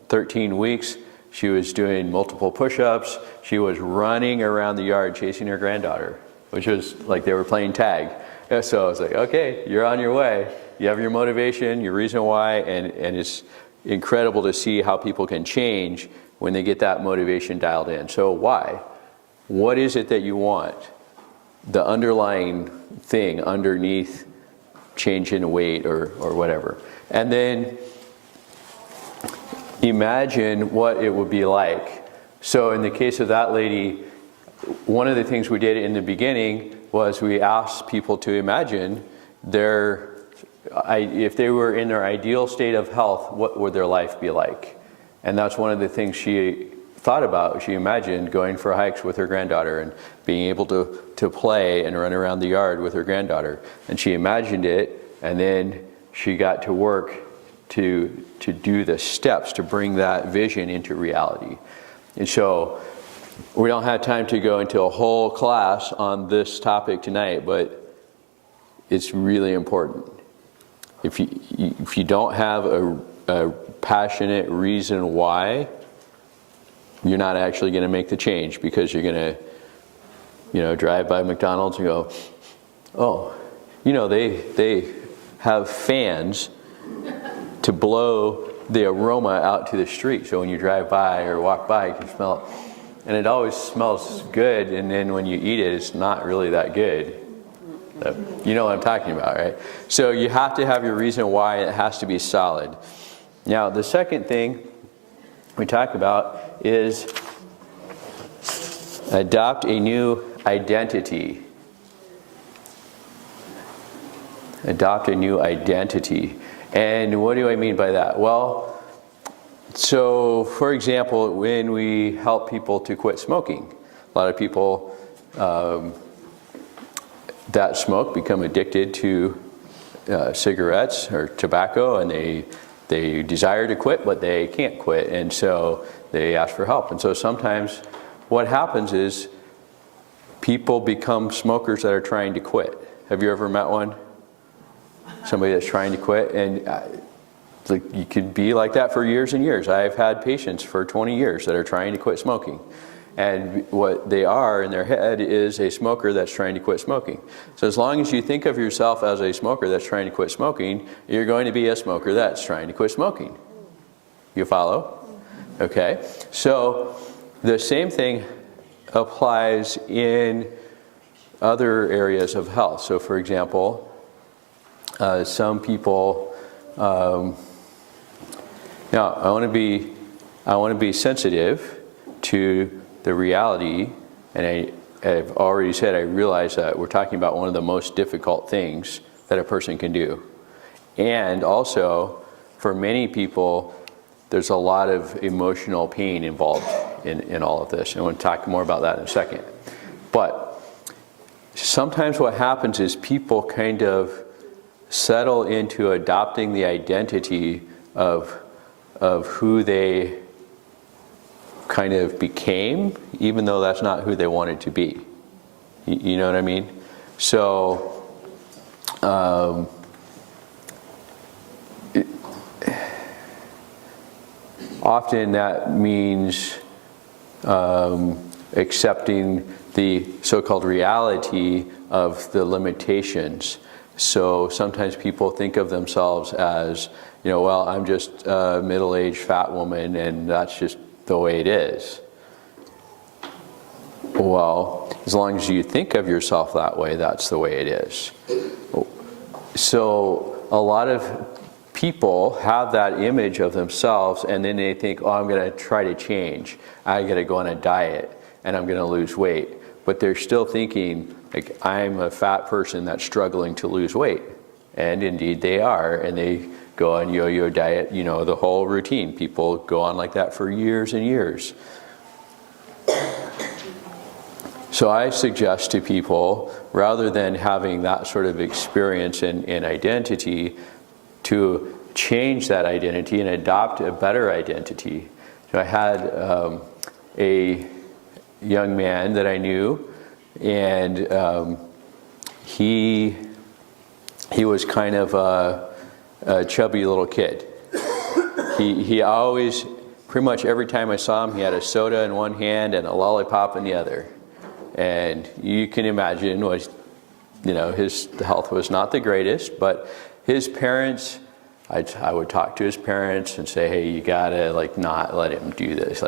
13 weeks, she was doing multiple push-ups. She was running around the yard chasing her granddaughter, which was like they were playing tag. And so I was like, okay, you're on your way. You have your motivation, your reason why, and it's incredible to see how people can change when they get that motivation dialed in. So why? What is it that you want? The underlying thing underneath change in weight or whatever. And then imagine what it would be like. So in the case of that lady, one of the things we did in the beginning was we asked people to imagine if they were in their ideal state of health, what would their life be like? And that's one of the things she thought about. She imagined going for hikes with her granddaughter and being able to play and run around the yard with her granddaughter. And she imagined it, and then she got to work to do the steps to bring that vision into reality. And so we don't have time to go into a whole class on this topic tonight, but it's really important. If you don't have a passionate reason why, you're not actually going to make the change, because you're going to, drive by McDonald's and go, oh, they have fans to blow the aroma out to the street. So when you drive by or walk by, you can smell it. And it always smells good, and then when you eat it, it's not really that good. You know what I'm talking about, right? So you have to have your reason why. It has to be solid. Now, the second thing we talk about is adopt a new identity. Adopt a new identity. And what do I mean by that? Well, so for example, when we help people to quit smoking, a lot of people that smoke become addicted to cigarettes or tobacco, and they desire to quit, but they can't quit, and so they ask for help. And so sometimes what happens is people become smokers that are trying to quit. Have you ever met one? Somebody that's trying to quit, and you could be like that for years and years. I've had patients for 20 years that are trying to quit smoking. And what they are in their head is a smoker that's trying to quit smoking. So as long as you think of yourself as a smoker that's trying to quit smoking, you're going to be a smoker that's trying to quit smoking. You follow? Okay. So the same thing applies in other areas of health. So for example, some people, now I want to be sensitive to the reality, and I've already said I realize that we're talking about one of the most difficult things that a person can do. And also, for many people, there's a lot of emotional pain involved in all of this. And I want to talk more about that in a second. But sometimes what happens is people kind of settle into adopting the identity of who they kind of became, even though that's not who they wanted to be. You know what I mean? So often that means accepting the so-called reality of the limitations. So sometimes people think of themselves as, well, I'm just a middle-aged fat woman, and that's just the way it is. Well, as long as you think of yourself that way, that's the way it is. So a lot of people have that image of themselves, and then they think, I'm going to try to change. I got to go on a diet, and I'm going to lose weight. But they're still thinking, like, I'm a fat person that's struggling to lose weight. And indeed they are, and they go on yo-yo diet, the whole routine. People go on like that for years and years. So I suggest to people, rather than having that sort of experience in identity, to change that identity and adopt a better identity. So I had a young man that I knew, and he was kind of a chubby little kid. He always, pretty much every time I saw him, he had a soda in one hand and a lollipop in the other. And you can imagine what, his health was not the greatest, but his parents, I would talk to his parents and say, hey, you gotta not let him do this.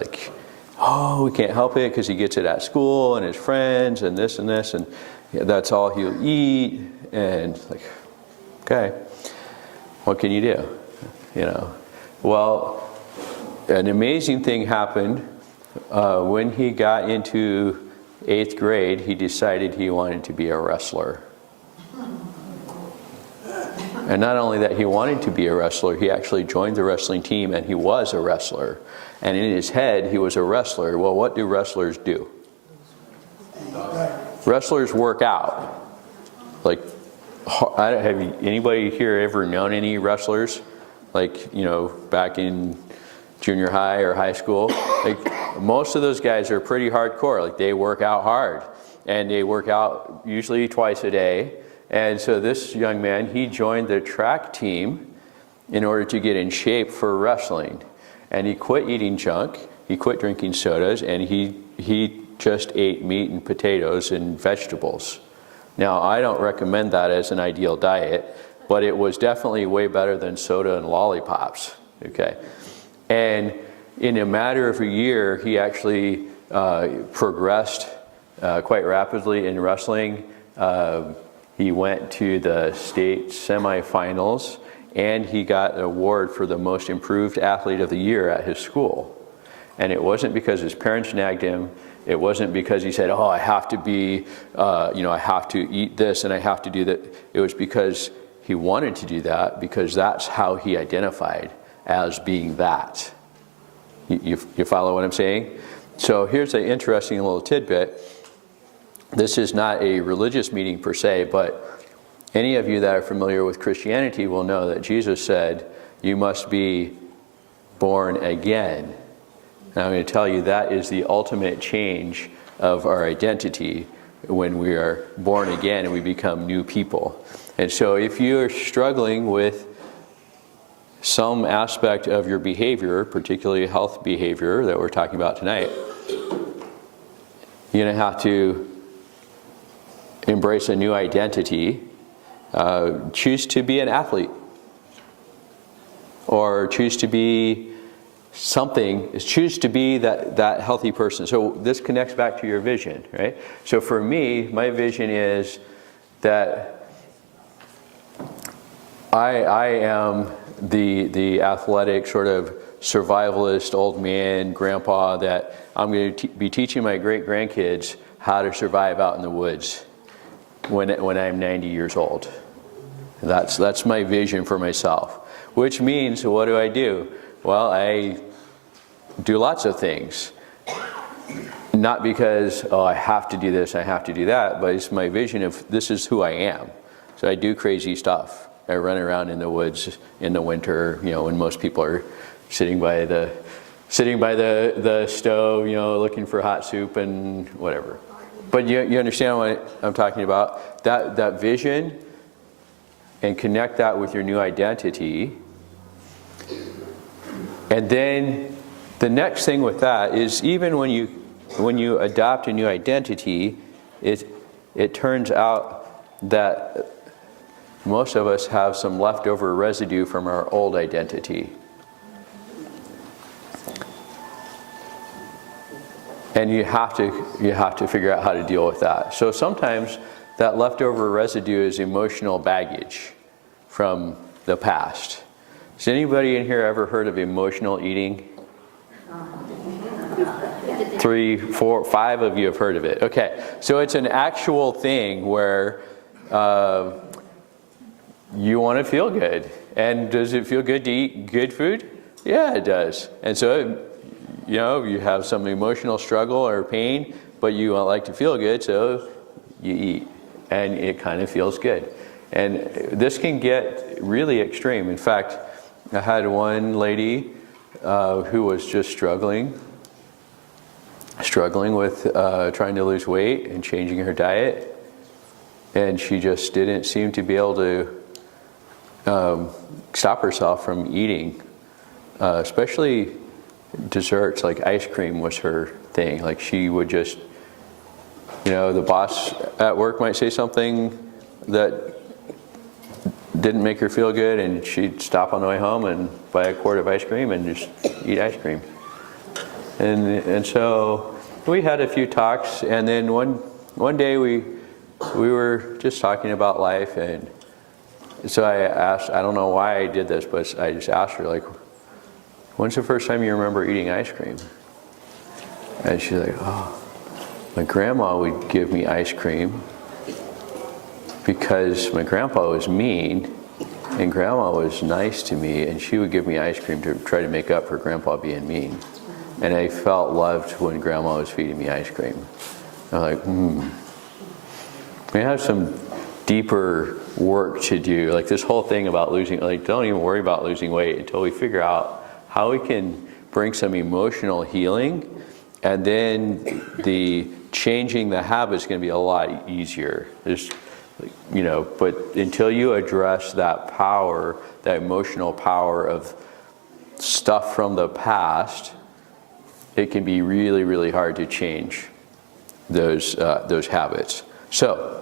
Oh, we can't help it because he gets it at school and his friends and this, and that's all he'll eat. And okay, what can you do? Well, an amazing thing happened when he got into 8th grade. He decided he wanted to be a wrestler. And not only that he wanted to be a wrestler, he actually joined the wrestling team and he was a wrestler. And in his head, he was a wrestler. Well, what do wrestlers do? Wrestlers work out. Have anybody here ever known any wrestlers? Back in junior high or high school? Most of those guys are pretty hardcore. They work out hard. And they work out usually twice a day. And so this young man, he joined the track team in order to get in shape for wrestling. And he quit eating junk, he quit drinking sodas, and he just ate meat and potatoes and vegetables. Now, I don't recommend that as an ideal diet, but it was definitely way better than soda and lollipops, okay? And in a matter of a year, he actually progressed quite rapidly in wrestling. He went to the state semifinals, and he got an award for the most improved athlete of the year at his school. And it wasn't because his parents nagged him. It wasn't because he said, oh, I have to be, I have to eat this and I have to do that. It was because he wanted to do that, because that's how he identified as being that. You follow what I'm saying? So here's an interesting little tidbit. This is not a religious meeting per se, but any of you that are familiar with Christianity will know that Jesus said, you must be born again. And I'm going to tell you that is the ultimate change of our identity when we are born again and we become new people. And so if you're struggling with some aspect of your behavior, particularly health behavior that we're talking about tonight, you're going to have to embrace a new identity. Choose to be an athlete, or choose to be something, choose to be that healthy person. So this connects back to your vision, right? So for me, my vision is that I am the athletic sort of survivalist old man, grandpa, that I'm going to be teaching my great-grandkids how to survive out in the woods when I'm 90 years old. That's my vision for myself. Which means, what do? Well, I do lots of things. Not because, oh, I have to do this, I have to do that, but it's my vision of this is who I am. So I do crazy stuff. I run around in the woods in the winter, when most people are sitting by the stove, looking for hot soup and whatever. But you understand what I'm talking about? That vision, and connect that with your new identity. And then the next thing with that is, even when you adopt a new identity, it turns out that most of us have some leftover residue from our old identity. And you have to figure out how to deal with that. So sometimes that leftover residue is emotional baggage from the past. Has anybody in here ever heard of emotional eating? 3, 4, 5 of you have heard of it. Okay, so it's an actual thing where you want to feel good. And does it feel good to eat good food? Yeah, it does. And so, you have some emotional struggle or pain, but you like to feel good, so you eat, and it kind of feels good. And this can get really extreme. In fact, I had one lady who was just struggling with trying to lose weight and changing her diet, and she just didn't seem to be able to stop herself from eating, especially desserts. Like ice cream was her thing. Like she would just, the boss at work might say something that didn't make her feel good, and she'd stop on the way home and buy a quart of ice cream and just eat ice cream. And so we had a few talks, and then one day we were just talking about life, and so I asked, I don't know why I did this, but I just asked her, like, when's the first time you remember eating ice cream? And she's like, oh, my grandma would give me ice cream because my grandpa was mean and grandma was nice to me, and she would give me ice cream to try to make up for grandpa being mean. And I felt loved when grandma was feeding me ice cream. I'm like, we have some deeper work to do. Like this whole thing about losing, like don't even worry about losing weight until we figure out how we can bring some emotional healing, and then the changing the habit is going to be a lot easier. But until you address that power, that emotional power of stuff from the past, it can be really, really hard to change those habits. So,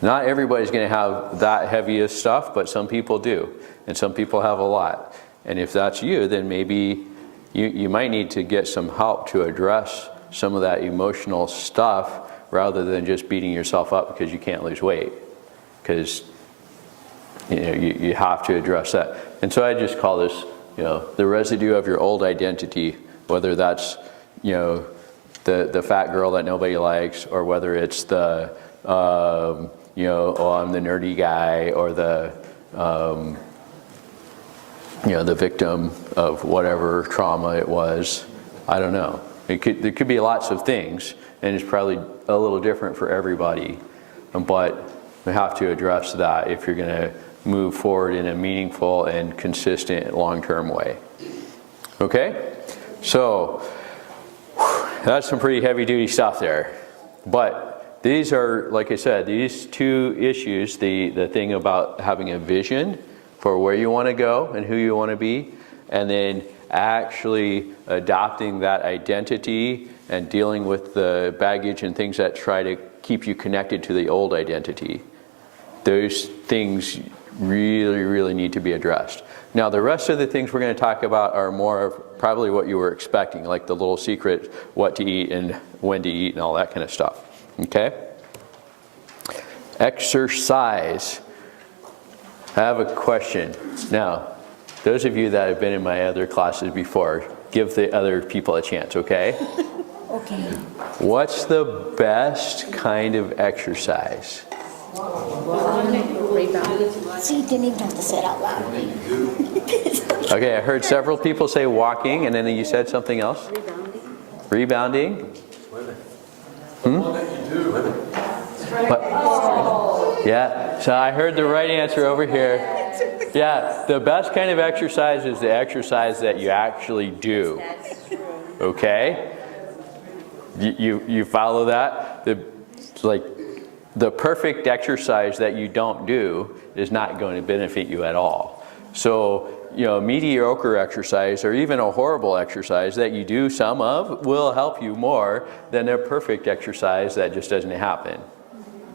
not everybody's going to have that heavy of stuff, but some people do, and some people have a lot. And if that's you, then maybe you might need to get some help to address some of that emotional stuff rather than just beating yourself up because you can't lose weight. Because you have to address that. And so I just call this, the residue of your old identity, whether that's, the fat girl that nobody likes, or whether it's the, I'm the nerdy guy, or the, the victim of whatever trauma it was. I don't know. There could be lots of things, and it's probably a little different for everybody. But we have to address that if you're going to move forward in a meaningful and consistent long-term way. Okay? So, that's some pretty heavy-duty stuff there. But these are, like I said, these two issues, the thing about having a vision for where you want to go and who you want to be, and then actually adopting that identity and dealing with the baggage and things that try to keep you connected to the old identity. Those things really, really need to be addressed. Now, the rest of the things we're going to talk about are more of probably what you were expecting, like the little secret, what to eat and when to eat and all that kind of stuff. Okay? Exercise. I have a question. Now, those of you that have been in my other classes before, give the other people a chance, okay? Okay. What's the best kind of exercise? See, you didn't even have to say it out loud. Okay, I heard several people say walking, and then you said something else? Rebounding? What? Yeah, so I heard the right answer over here. Yeah, the best kind of exercise is the exercise that you actually do. Okay? You follow that? The perfect exercise that you don't do is not going to benefit you at all. So, mediocre exercise or even a horrible exercise that you do some of will help you more than a perfect exercise that just doesn't happen.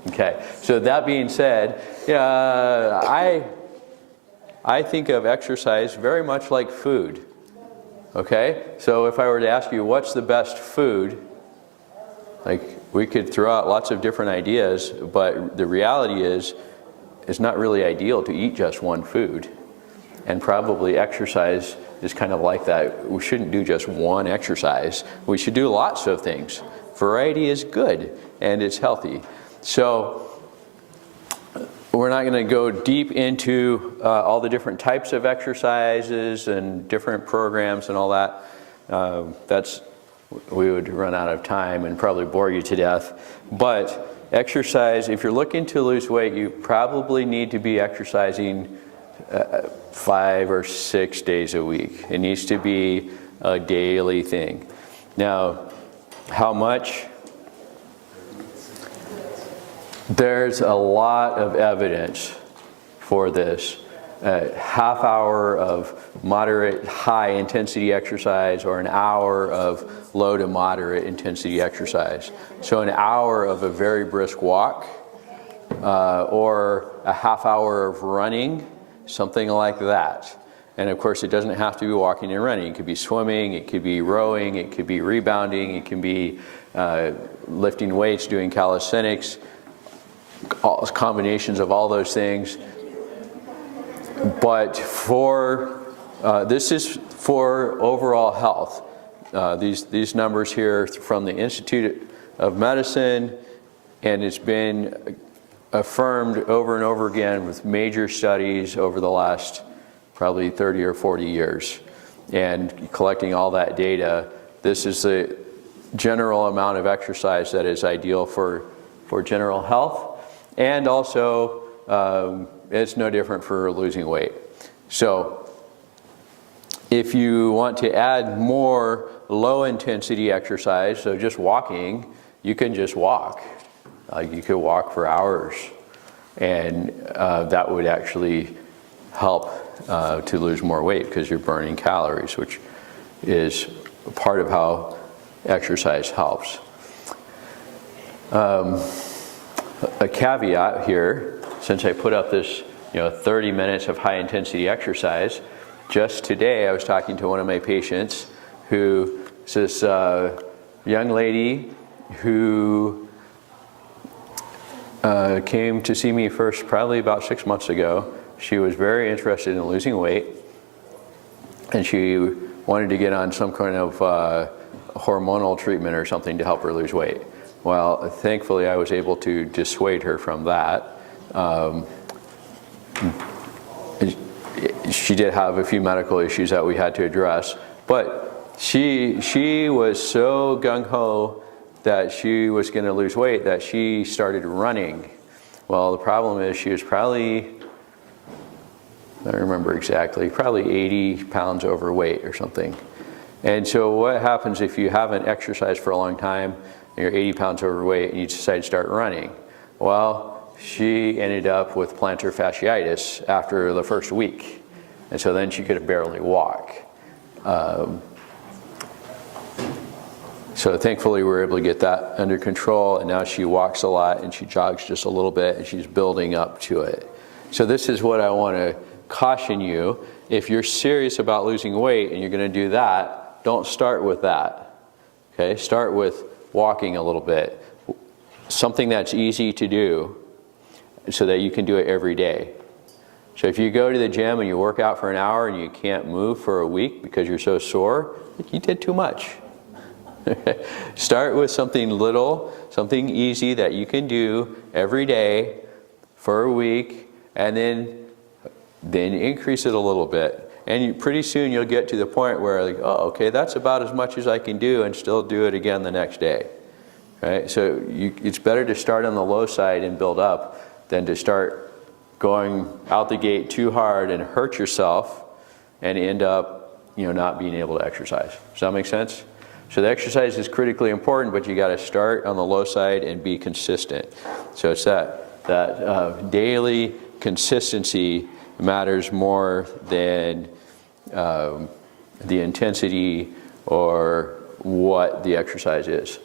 Okay, so that being said, I think of exercise very much like food. Okay, so if I were to ask you what's the best food, we could throw out lots of different ideas, but the reality is it's not really ideal to eat just one food. And probably exercise is kind of like that. We shouldn't do just one exercise. We should do lots of things. Variety is good and it's healthy. So we're not going to go deep into all the different types of exercises and different programs and all that. That's we would run out of time and probably bore you to death. But exercise, if you're looking to lose weight, you probably need to be exercising 5 or 6 days a week. It needs to be a daily thing. Now, how much? There's a lot of evidence for this. A half hour of moderate high intensity exercise or an hour of low to moderate intensity exercise. So an hour of a very brisk walk or a half hour of running, something like that. And of course, it doesn't have to be walking and running. It could be swimming, it could be rowing, it could be rebounding, it can be lifting weights, doing calisthenics, combinations of all those things. But for this is for overall health. These numbers here from the Institute of Medicine, and it's been affirmed over and over again with major studies over the last probably 30 or 40 years. And collecting all that data, this is the general amount of exercise that is ideal for general health. And also, it's no different for losing weight. So if you want to add more low intensity exercise, so just walking, you can just walk. You could walk for hours, and that would actually help to lose more weight because you're burning calories, which is part of how exercise helps. A caveat here, since I put up this 30 minutes of high intensity exercise, just today I was talking to one of my patients who is this young lady who came to see me first probably about 6 months ago. She was very interested in losing weight, and she wanted to get on some kind of hormonal treatment or something to help her lose weight. Well, thankfully I was able to dissuade her from that. She did have a few medical issues that we had to address, but she was so gung-ho that she was going to lose weight that she started running. Well, the problem is she was probably, I don't remember exactly, probably 80 pounds overweight or something. And so what happens if you haven't exercised for a long time, and you're 80 pounds overweight, and you decide to start running? Well, she ended up with plantar fasciitis after the first week. And so then she could barely walk. So thankfully we were able to get that under control, and now she walks a lot and she jogs just a little bit, and she's building up to it. So this is what I want to caution you. If you're serious about losing weight and you're going to do that, don't start with that. Okay, start with walking a little bit. Something that's easy to do so that you can do it every day. So if you go to the gym and you work out for an hour and you can't move for a week because you're so sore, you did too much. Start with something little, something easy that you can do every day for a week, and then increase it a little bit. And pretty soon you'll get to the point where, like, oh, okay, that's about as much as I can do, and still do it again the next day. Right? So it's better to start on the low side and build up than to start going out the gate too hard and hurt yourself and end up, not being able to exercise. Does that make sense? So the exercise is critically important, but you got to start on the low side and be consistent. So it's that daily consistency matters more than the intensity or what the exercise is.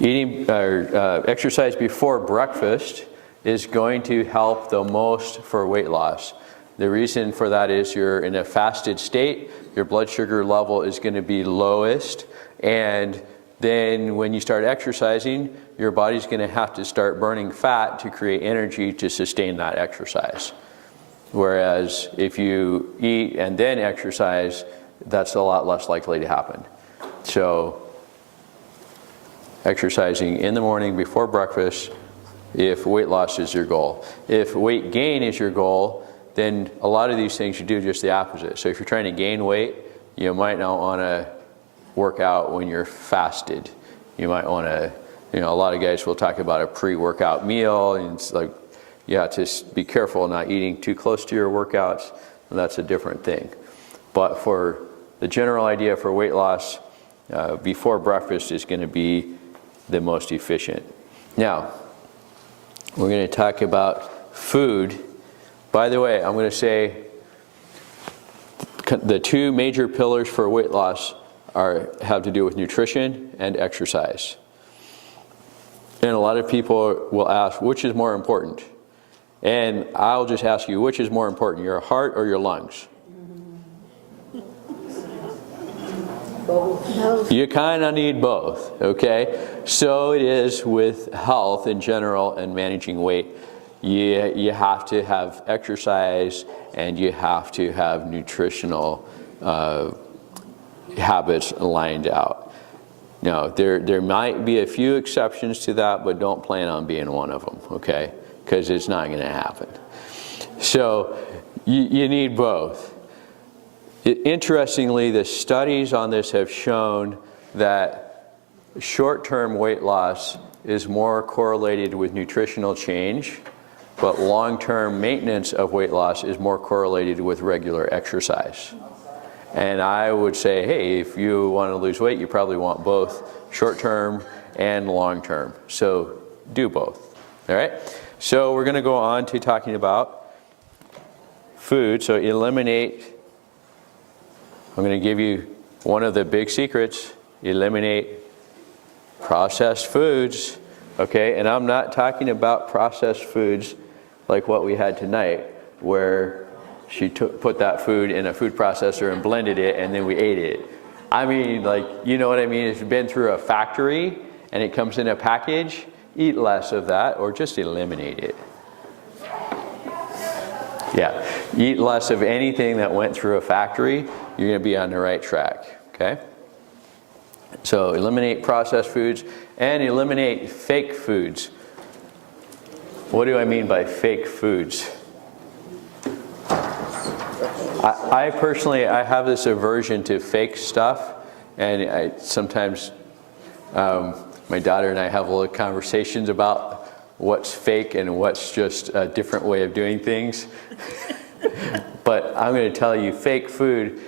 Eating or exercise before breakfast is going to help the most for weight loss. The reason for that is you're in a fasted state, your blood sugar level is going to be lowest, and then when you start exercising, your body's going to have to start burning fat to create energy to sustain that exercise. Whereas if you eat and then exercise, that's a lot less likely to happen. So exercising in the morning before breakfast if weight loss is your goal. If weight gain is your goal, then a lot of these things you do just the opposite. So if you're trying to gain weight, you might not want to work out when you're fasted. You might want to, a lot of guys will talk about a pre-workout meal, and it's like, you have to be careful not eating too close to your workouts, and that's a different thing. But for the general idea for weight loss, before breakfast is going to be the most efficient. Now, we're going to talk about food. By the way, I'm going to say the two major pillars for weight loss have to do with nutrition and exercise. And a lot of people will ask, which is more important? And I'll just ask you, which is more important, your heart or your lungs? Both. You kind of need both, okay? So it is with health in general and managing weight. You have to have exercise and you have to have nutritional habits lined out. Now, there might be a few exceptions to that, but don't plan on being one of them, okay? Because it's not going to happen. So you need both. Interestingly, the studies on this have shown that short-term weight loss is more correlated with nutritional change, but long-term maintenance of weight loss is more correlated with regular exercise. And I would say, hey, if you want to lose weight, you probably want both short-term and long-term. So do both, all right? So we're going to go on to talking about food. So eliminate, I'm going to give you one of the big secrets, eliminate processed foods, okay? And I'm not talking about processed foods like what we had tonight, where she put that food in a food processor and blended it, and then we ate it. I mean, like, you know what I mean? It's been through a factory, and it comes in a package. Eat less of that, or just eliminate it. Yeah, eat less of anything that went through a factory. You're going to be on the right track, okay? So eliminate processed foods and eliminate fake foods. What do I mean by fake foods? I personally, I have this aversion to fake stuff, and sometimes my daughter and I have little conversations about what's fake and what's just a different way of doing things. But I'm going to tell you, fake food,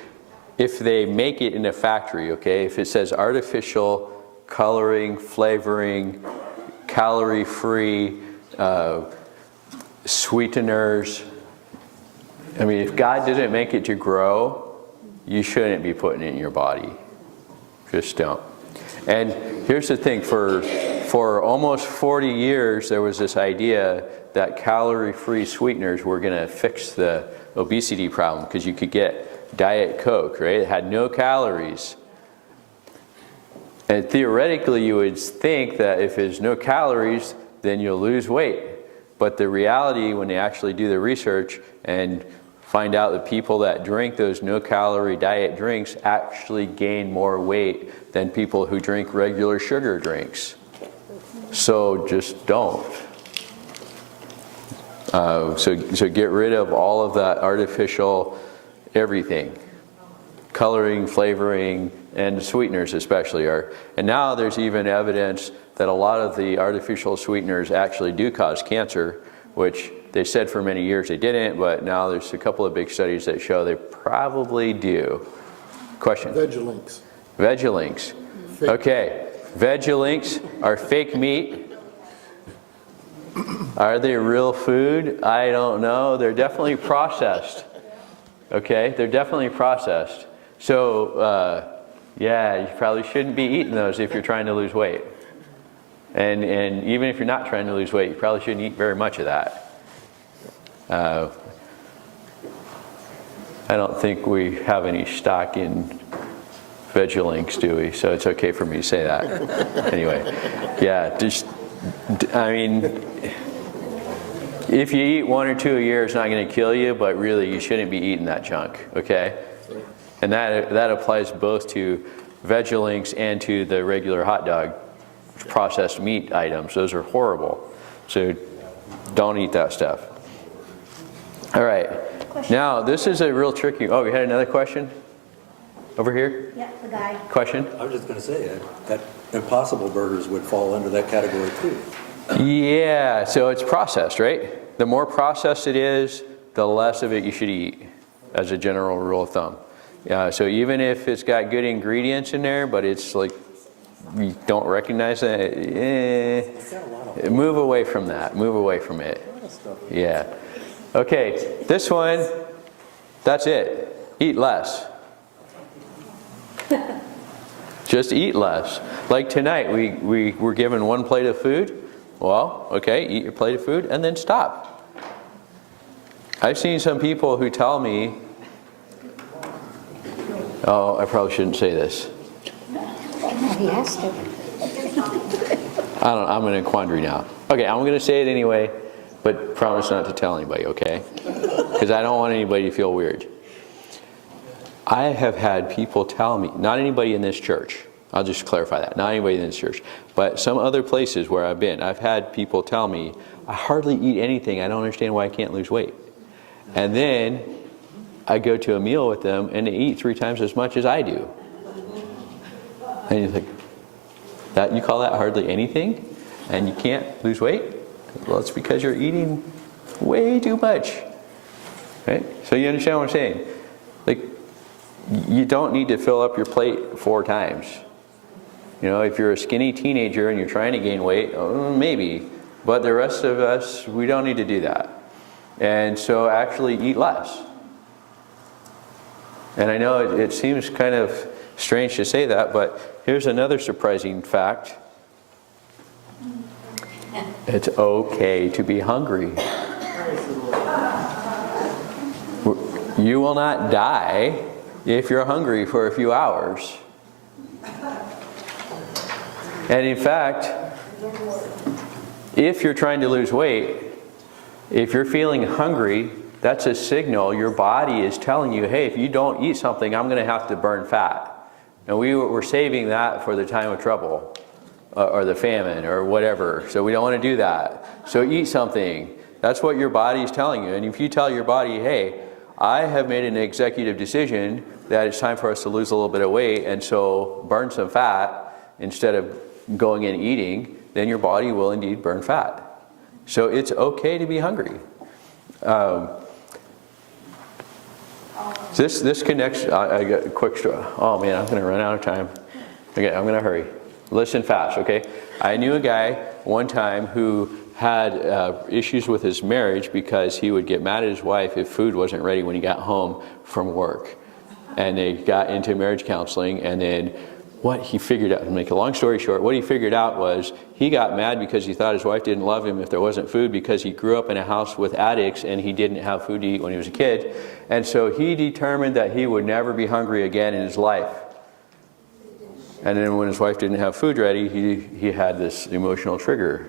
if they make it in a factory, okay, if it says artificial coloring, flavoring, calorie-free, sweeteners, I mean, if God didn't make it to grow, you shouldn't be putting it in your body. Just don't. And here's the thing, for almost 40 years, there was this idea that calorie-free sweeteners were going to fix the obesity problem, because you could get Diet Coke, right? It had no calories. And theoretically, you would think that if there's no calories, then you'll lose weight. But the reality, when they actually do the research and find out that people that drink those no-calorie diet drinks actually gain more weight than people who drink regular sugar drinks. So just don't. So get rid of all of that artificial everything. Coloring, flavoring, and sweeteners especially are. And now there's even evidence that a lot of the artificial sweeteners actually do cause cancer, which they said for many years they didn't, but now there's a couple of big studies that show they probably do. Question? Vegalinks. Vegalinks. Fake. Okay. Vegalinks are fake meat. Are they real food? I don't know. They're definitely processed. Okay? They're definitely processed. So, yeah, you probably shouldn't be eating those if you're trying to lose weight. And even if you're not trying to lose weight, you probably shouldn't eat very much of that. I don't think we have any stock in Vegalinks, do we? So it's okay for me to say that. Anyway, yeah, just, I mean, if you eat 1 or 2 a year, it's not going to kill you, but really you shouldn't be eating that junk, okay? And that applies both to Vegalinks and to the regular hot dog processed meat items. Those are horrible. So don't eat that stuff. All right. Now, this is a real tricky. Oh, we had another question? over here? Yeah, the guy. Question? I was just going to say that Impossible Burgers would fall under that category too. Yeah, so it's processed, right? The more processed it is, the less of it you should eat, as a general rule of thumb. So even if it's got good ingredients in there, but it's like you don't recognize that, move away from that. Move away from it. Yeah. Okay, this one, that's it. Eat less. Just eat less. Like tonight, we were given one plate of food. Well, okay, eat your plate of food and then stop. I've seen some people who tell me, oh, I probably shouldn't say this. He asked it. I'm in a quandary now. Okay, I'm going to say it anyway, but promise not to tell anybody, okay? Because I don't want anybody to feel weird. I have had people tell me, not anybody in this church, I'll just clarify that, not anybody in this church, but some other places where I've been, I've had people tell me, I hardly eat anything, I don't understand why I can't lose weight. And then I go to a meal with them and they eat 3 times as much as I do. And you're like, that, you call that hardly anything? And you can't lose weight? Well, it's because you're eating way too much. Right? So you understand what I'm saying? Like, you don't need to fill up your plate 4 times. You know, if you're a skinny teenager and you're trying to gain weight, maybe. But the rest of us, we don't need to do that. And so actually eat less. And I know it seems kind of strange to say that, but here's another surprising fact. It's okay to be hungry. You will not die if you're hungry for a few hours. And in fact, if you're trying to lose weight, if you're feeling hungry, that's a signal your body is telling you, hey, if you don't eat something, I'm going to have to burn fat. And we're saving that for the time of trouble or the famine or whatever. So we don't want to do that. So eat something. That's what your body is telling you. And if you tell your body, hey, I have made an executive decision that it's time for us to lose a little bit of weight, and so burn some fat instead of going and eating, then your body will indeed burn fat. So it's okay to be hungry. This connects, I got a quick story. Oh man, I'm going to run out of time. Okay, I'm going to hurry. Listen fast, okay? I knew a guy one time who had issues with his marriage because he would get mad at his wife if food wasn't ready when he got home from work. And they got into marriage counseling, and then what he figured out, to make a long story short, what he figured out was he got mad because he thought his wife didn't love him if there wasn't food, because he grew up in a house with addicts and he didn't have food to eat when he was a kid. And so he determined that he would never be hungry again in his life. And then when his wife didn't have food ready, he had this emotional trigger.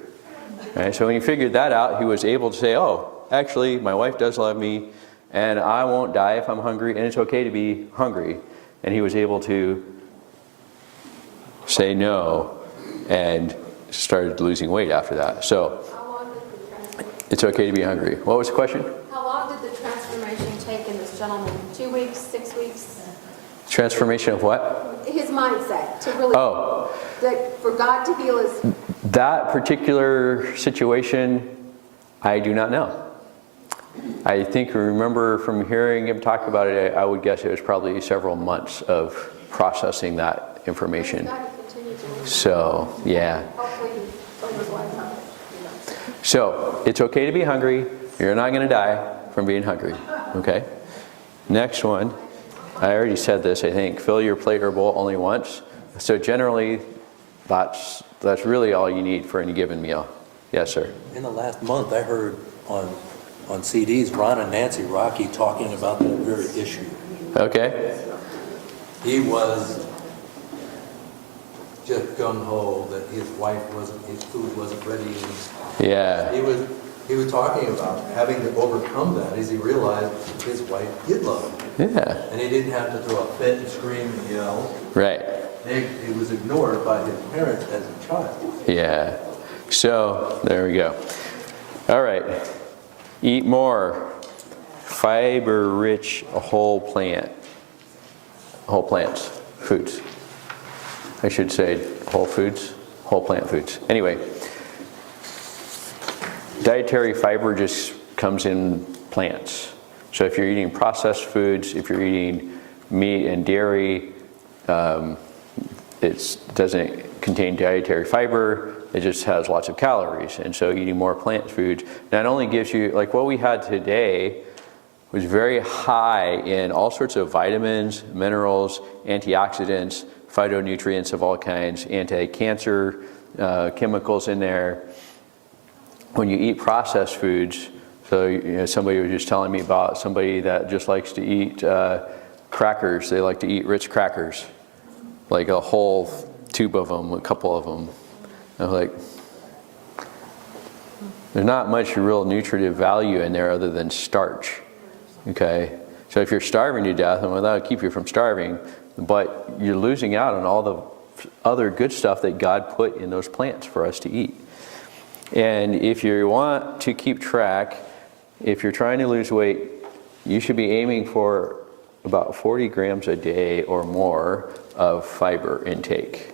Right? So when he figured that out, he was able to say, oh, actually, my wife does love me, and I won't die if I'm hungry, and it's okay to be hungry. And he was able to say no and started losing weight after that. So it's okay to be hungry. What was the question? How long did the transformation take in this gentleman? 2 weeks, 6 weeks? Transformation of what? His mindset to really, that for God to heal his... That particular situation, I do not know. I think, remember from hearing him talk about it, I would guess it was probably several months of processing that information. So, yeah. So, it's okay to be hungry. You're not going to die from being hungry. Okay? Next one. I already said this, I think. Fill your plate or bowl only once. So generally, that's really all you need for any given meal. Yes, sir. In the last month, I heard on CDs Ron and Nancy Rocky talking about that very issue. Okay. He was just gung-ho that his food wasn't ready. Yeah. He was talking about having to overcome that as he realized his wife did love him. Yeah. And he didn't have to throw a fit and scream and yell. Right. He was ignored by his parents as a child. Yeah. So, there we go. All right. Eat more fiber-rich whole plant. whole plants, foods. I should say whole foods, whole plant foods. Anyway, dietary fiber just comes in plants. So if you're eating processed foods, if you're eating meat and dairy, it doesn't contain dietary fiber. It just has lots of calories. And so eating more plant foods not only gives you, like what we had today was very high in all sorts of vitamins, minerals, antioxidants, phytonutrients of all kinds, anti-cancer chemicals in there. When you eat processed foods, so somebody was just telling me about somebody that just likes to eat crackers. They like to eat Ritz crackers, like a whole tube of them, a couple of them. I'm like, there's not much real nutritive value in there other than starch. Okay, so if you're starving to death, and that'll keep you from starving, but you're losing out on all the other good stuff that God put in those plants for us to eat. And if you want to keep track, if you're trying to lose weight, you should be aiming for about 40 grams a day or more of fiber intake.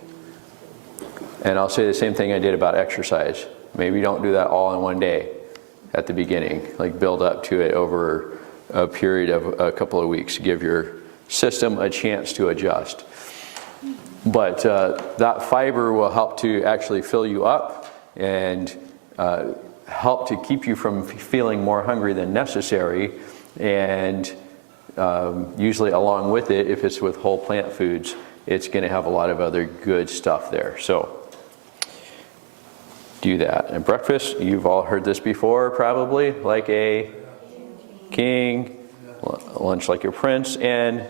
And I'll say the same thing I did about exercise. Maybe don't do that all in one day at the beginning. Like build up to it over a period of a couple of weeks. Give your system a chance to adjust. But that fiber will help to actually fill you up and help to keep you from feeling more hungry than necessary. And usually along with it, if it's with whole plant foods, it's going to have a lot of other good stuff there. So do that. And breakfast, you've all heard this before probably, like a king, lunch like your prince, and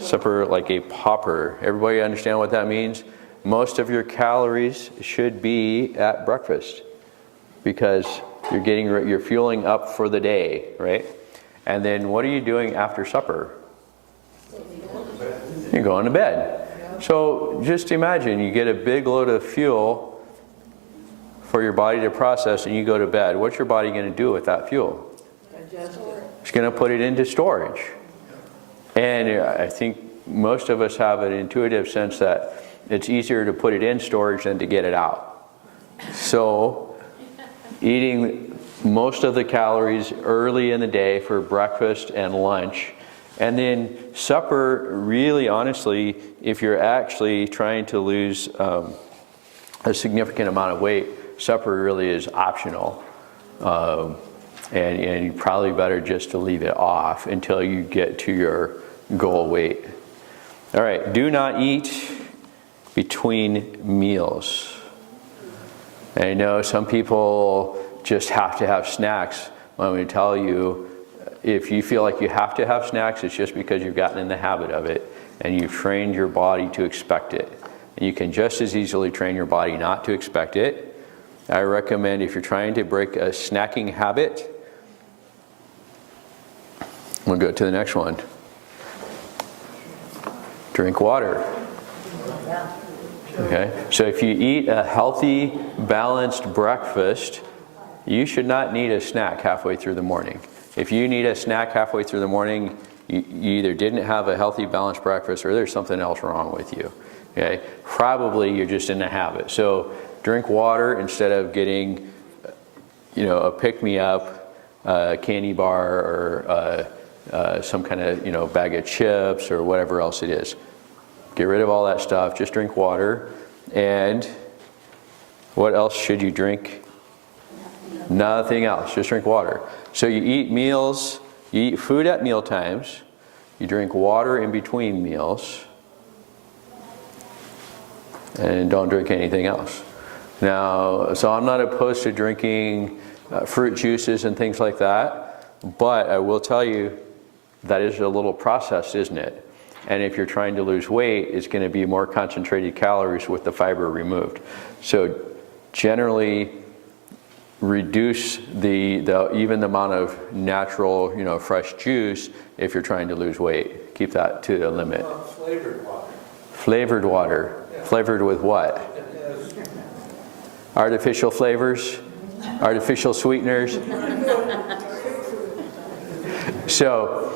supper like a pauper. Everybody understand what that means? Most of your calories should be at breakfast because you're fueling up for the day, right? And then what are you doing after supper? You're going to bed. So just imagine you get a big load of fuel for your body to process and you go to bed. What's your body going to do with that fuel? It's going to put it into storage. And I think most of us have an intuitive sense that it's easier to put it in storage than to get it out. So eating most of the calories early in the day for breakfast and lunch. And then supper, really honestly, if you're actually trying to lose a significant amount of weight, supper really is optional. And you probably better just to leave it off until you get to your goal weight. All right, do not eat between meals. And I know some people just have to have snacks. I'm going to tell you, if you feel like you have to have snacks, it's just because you've gotten in the habit of it and you've trained your body to expect it. And you can just as easily train your body not to expect it. I recommend if you're trying to break a snacking habit, we'll go to the next one. Drink water. Okay, so if you eat a healthy, balanced breakfast, you should not need a snack halfway through the morning. If you need a snack halfway through the morning, you either didn't have a healthy, balanced breakfast or there's something else wrong with you. Okay, probably you're just in a habit. So drink water instead of getting, a pick-me-up, candy bar, or some kind of, bag of chips or whatever else it is. Get rid of all that stuff. Just drink water. And what else should you drink? Nothing else. Just drink water. So you eat meals, you eat food at meal times, you drink water in between meals, and don't drink anything else. Now, so I'm not opposed to drinking fruit juices and things like that, but I will tell you that is a little processed, isn't it? And if you're trying to lose weight, it's going to be more concentrated calories with the fiber removed. So generally reduce even the amount of natural, fresh juice if you're trying to lose weight. Keep that to the limit. Flavored water. Flavored water. Yeah. Flavored with what? Artificial flavors? Artificial sweeteners? So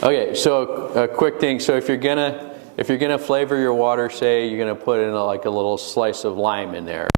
Okay, so a quick thing. So if you're gonna flavor your water, say you're gonna put in like a little slice of lime in there.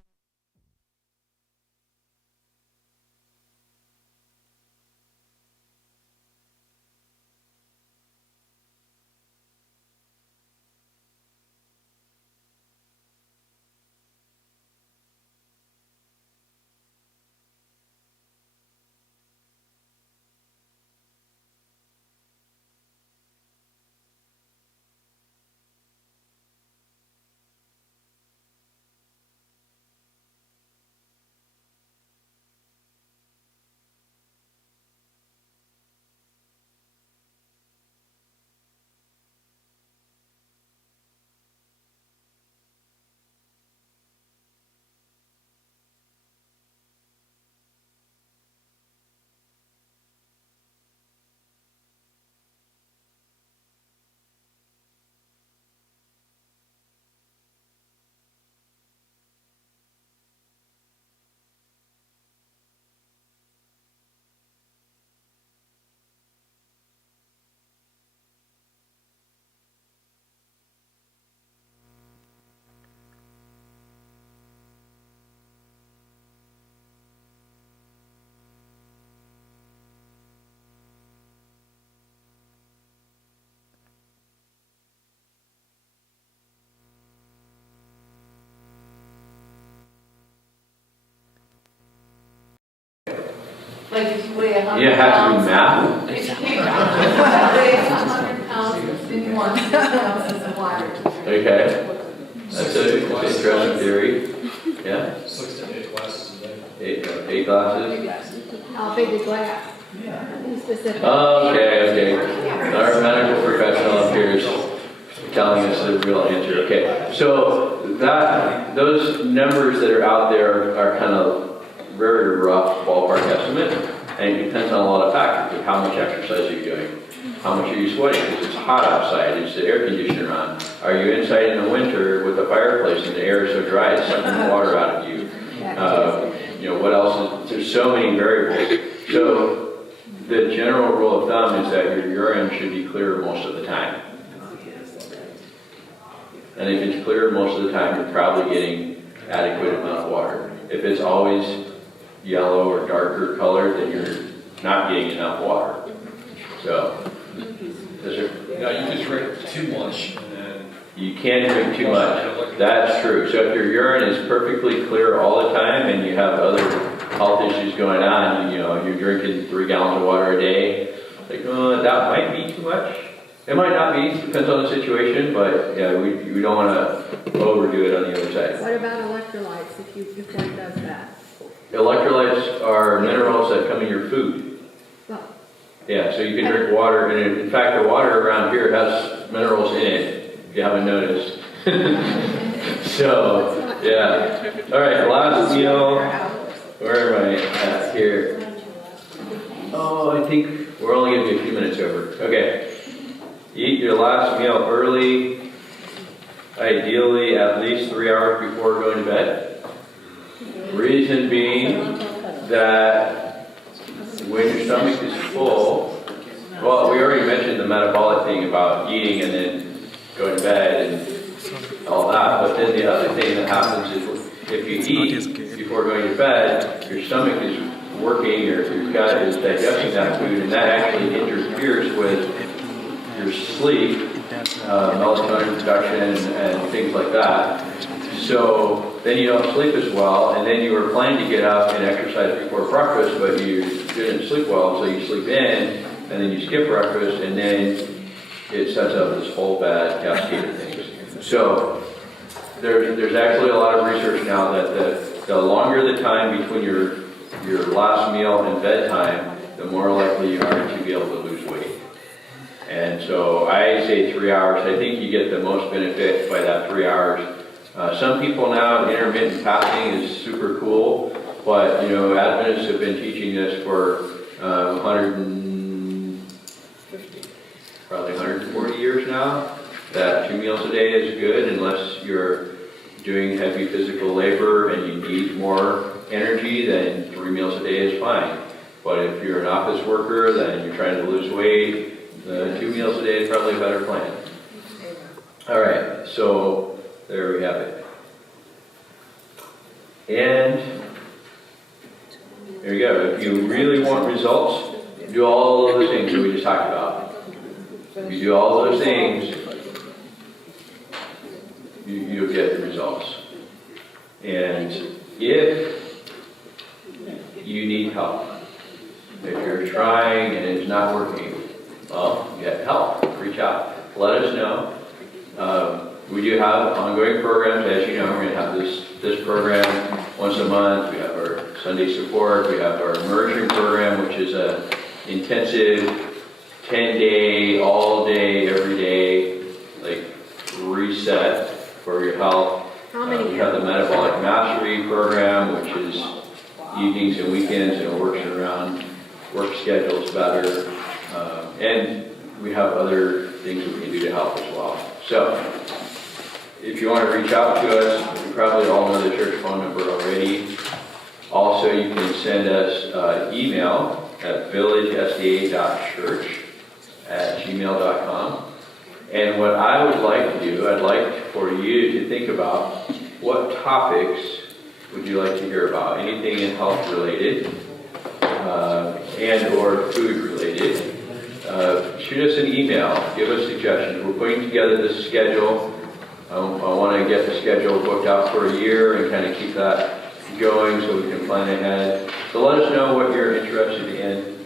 Like if you weigh 100 You have to do pounds. math. If you weigh 100 pounds, then 1 ounces of water. Okay. That's an interesting theory. Yeah? 6 to 8 glasses a day. 8 glasses? How big is glass? Be specific. Okay. Our medical professional up here is telling us the real answer. Okay. So those numbers that are out there are kind of very rough ballpark estimate, and it depends on a lot of factors, like how much exercise are you doing, how much are you sweating, because it's hot outside, is the air conditioner on, are you inside in the winter with the fireplace and the air is so dry it's sucking the water out of you, what else is, there's so many variables. So the general rule of thumb is that your urine should be clear most of the time. And if it's clear most of the time, you're probably getting adequate amount of water. If it's always yellow or darker color, then you're not getting enough water. So, Now you can drink too much and then you can't drink too much. That's true. So if your urine is perfectly clear all the time and you have other health issues going on, you're drinking 3 gallons of water a day, like, that might be too much. It might not be, depends on the situation, but yeah, we don't want to overdo it on the other side. What about electrolytes if one does that? Electrolytes are minerals that come in your food. Well, Yeah, so you can drink water, and in fact, the water around here has minerals in it, if you haven't noticed. So, yeah. All right, last meal. Where am I at here? Oh, I think we're only going to be a few minutes over. Okay. Eat your last meal early, ideally at least 3 hours before going to bed. Reason being that when your stomach is full, well, we already mentioned the metabolic thing about eating and then going to bed and all that, but then the other thing that happens is if you eat before going to bed, your stomach is working, your gut is digesting that food, and that actually interferes with your sleep, melatonin production, and things like that. So then you don't sleep as well, and then you were planning to get up and exercise before breakfast, but you didn't sleep well, so you sleep in, and then you skip breakfast, and then it sets up this whole bad cascade of things. So there's actually a lot of research now that the longer the time between your last meal and bedtime, the more likely you are to be able to lose weight. And so I say 3 hours. I think you get the most benefit by that 3 hours. Some people now, intermittent fasting is super cool, but Adventists have been teaching this for probably 140 years now, that 2 meals a day is good unless you're doing heavy physical labor and you need more energy, then 3 meals a day is fine. But if you're an office worker, then you're trying to lose weight, The 2 meals a day is probably a better plan. All right, so there we have it. And there you go. If you really want results, do all of those things that we just talked about. If you do all those things, you'll get the results. And if you need help, if you're trying and it's not working, well, get help. Reach out. Let us know. We do have ongoing programs. As you know, we're going to have this program once a month. We have our Sunday support. We have our immersion program, which is a intensive 10-day, all day, every day, like reset for your health. We have the metabolic mastery program, which is evenings and weekends, and it works around work schedules better. And we have other things that we can do to help as well. So, if you want to reach out to us, you probably all know the church phone number already. Also, you can send us email at villagesda.church@gmail.com. And what I would like to do, I'd like for you to think about what topics would you like to hear about? Anything health related and or food related. Shoot us an email. Give us suggestions. We're putting together this schedule. I want to get the schedule booked out for a year and kind of keep that going so we can plan ahead. So let us know what you're interested in.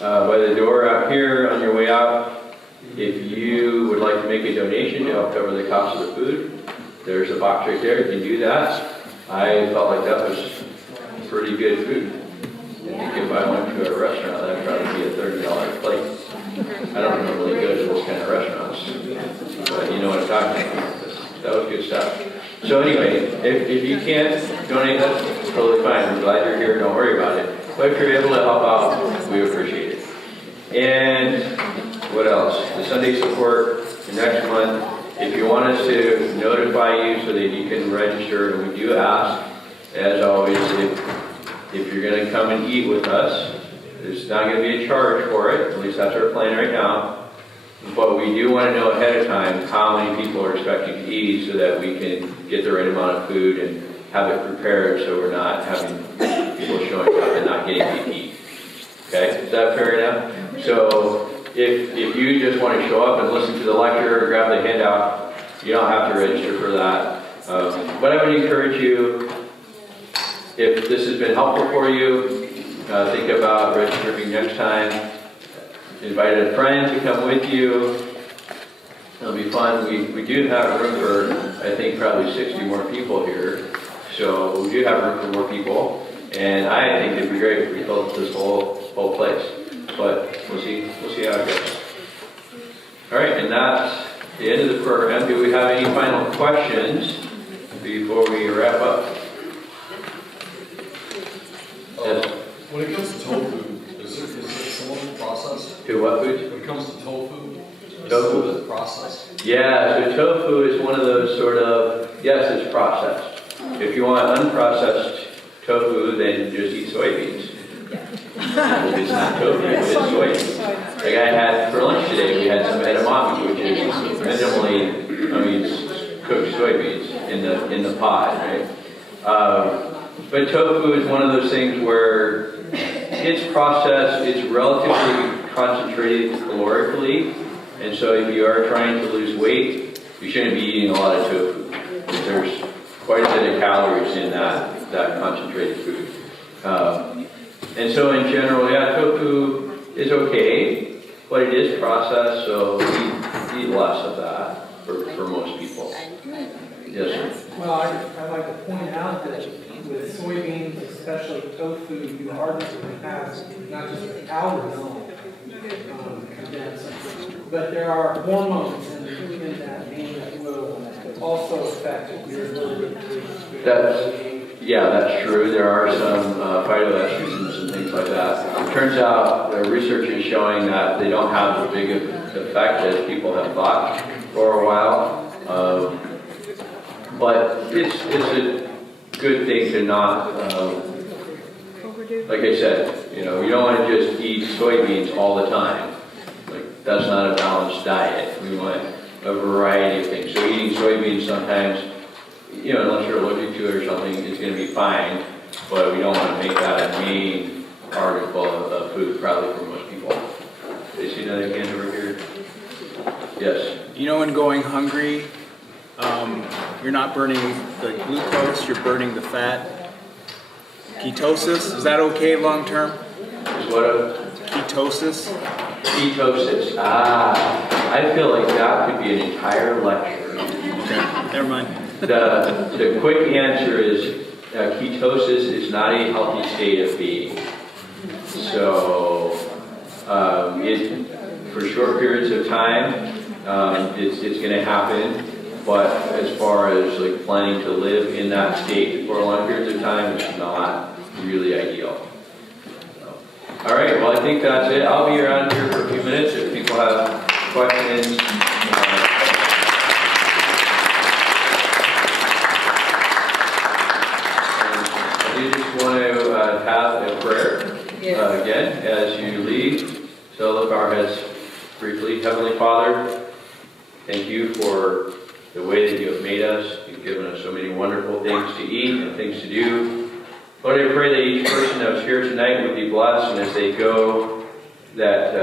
By the door out here on your way out, if you would like to make a donation to help cover the cost of the food, there's a box right there. You can do that. I felt like that was pretty good food. I think if I went to a restaurant, that'd probably be a $30 plate. I don't normally go to those kind of restaurants, but you know what I'm talking about. That was good stuff. So anyway, if you can't donate, that's totally fine. We're glad you're here. Don't worry about it. But if you're able to help out, we appreciate it. And what else? The Sunday support next month. If you want us to notify you so that you can register, and we do ask, as always, if you're going to come and eat with us, there's not going to be a charge for it. At least that's our plan right now. But we do want to know ahead of time how many people are expecting to eat so that we can get the right amount of food and have it prepared so we're not having people showing up and not getting to eat. Okay? Is that fair enough? So if you just want to show up and listen to the lecture or grab the handout, you don't have to register for that. But I would encourage you, if this has been helpful for you, think about registering next time. Invite a friend to come with you. It'll be fun. We do have room for, I think, probably 60 more people here. So we do have room for more people. And I think it'd be great if we filled this whole place. But we'll see how it goes. All right, and that's the end of the program. Do we have any final questions before we wrap up? Yes. When it comes to tofu, is it similar process? To what food? When it comes to tofu, Tofu? is it processed? Yeah, so tofu is one of those sort of, yes, it's processed. If you want unprocessed tofu, then just eat soybeans. It's not tofu, it's soybeans. Like I had for lunch today, we had some edamame, which is minimally, cooked soybeans in the pot, right? But tofu is one of those things where it's processed, it's relatively concentrated calorically, and so if you are trying to lose weight, you shouldn't be eating a lot of tofu. There's quite a bit of calories in that concentrated food. And so in general, yeah, tofu is okay, but it is processed, so we eat less of that for most people. Yes, sir. Well, I'd like to point out that with soybeans, especially tofu, you hardly have not just calories condensed, but there are hormones in that bean that will also affect your ability to That's true. There are some phytoestrogens and things like that. It turns out the research is showing that they don't have as big of effect as people have thought for a while. But it's a good thing to not like I said, you know, we don't want to just eat soybeans all the time. Like, that's not a balanced diet. We want a variety of things. So eating soybeans sometimes, you know, unless you're allergic to it or something, is going to be fine. But we don't want to make that a main article of food, probably for most people. Did you see another hand over here? Yes. You know, when going hungry, you're not burning the glucose, you're burning the fat. Ketosis, is that okay long term? Is what ketosis? Ketosis. I feel like that could be an entire lecture. Okay, never mind. The quick answer is ketosis is not a healthy state of being. So for short periods of time, it's going to happen. But as far as like planning to live in that state for long periods of time, it's not really ideal. All right, well, I think that's it. I'll be around here for a few minutes if people have questions. I do just want to have a prayer again as you leave. So lift our heads briefly. Heavenly Father, thank you for the way that you have made us. You've given us so many wonderful things to eat and things to do. Lord, I pray that each person that was here tonight would be blessed, and as they go, that,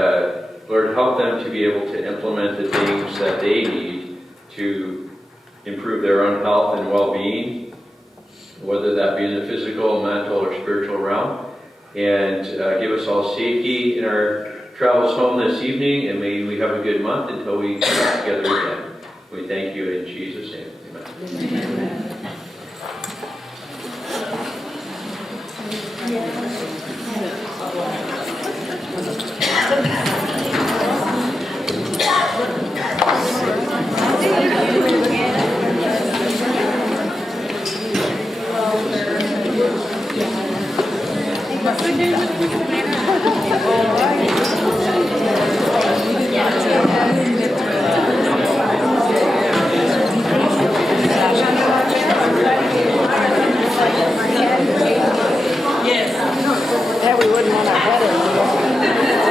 Lord, help them to be able to implement the things that they need to improve their own health and well-being, whether that be in the physical, mental, or spiritual realm. And give us all safety in our travels home this evening, and may we have a good month until we come back together again. We thank you in Jesus' name. Amen. Yeah, we wouldn't want our head in.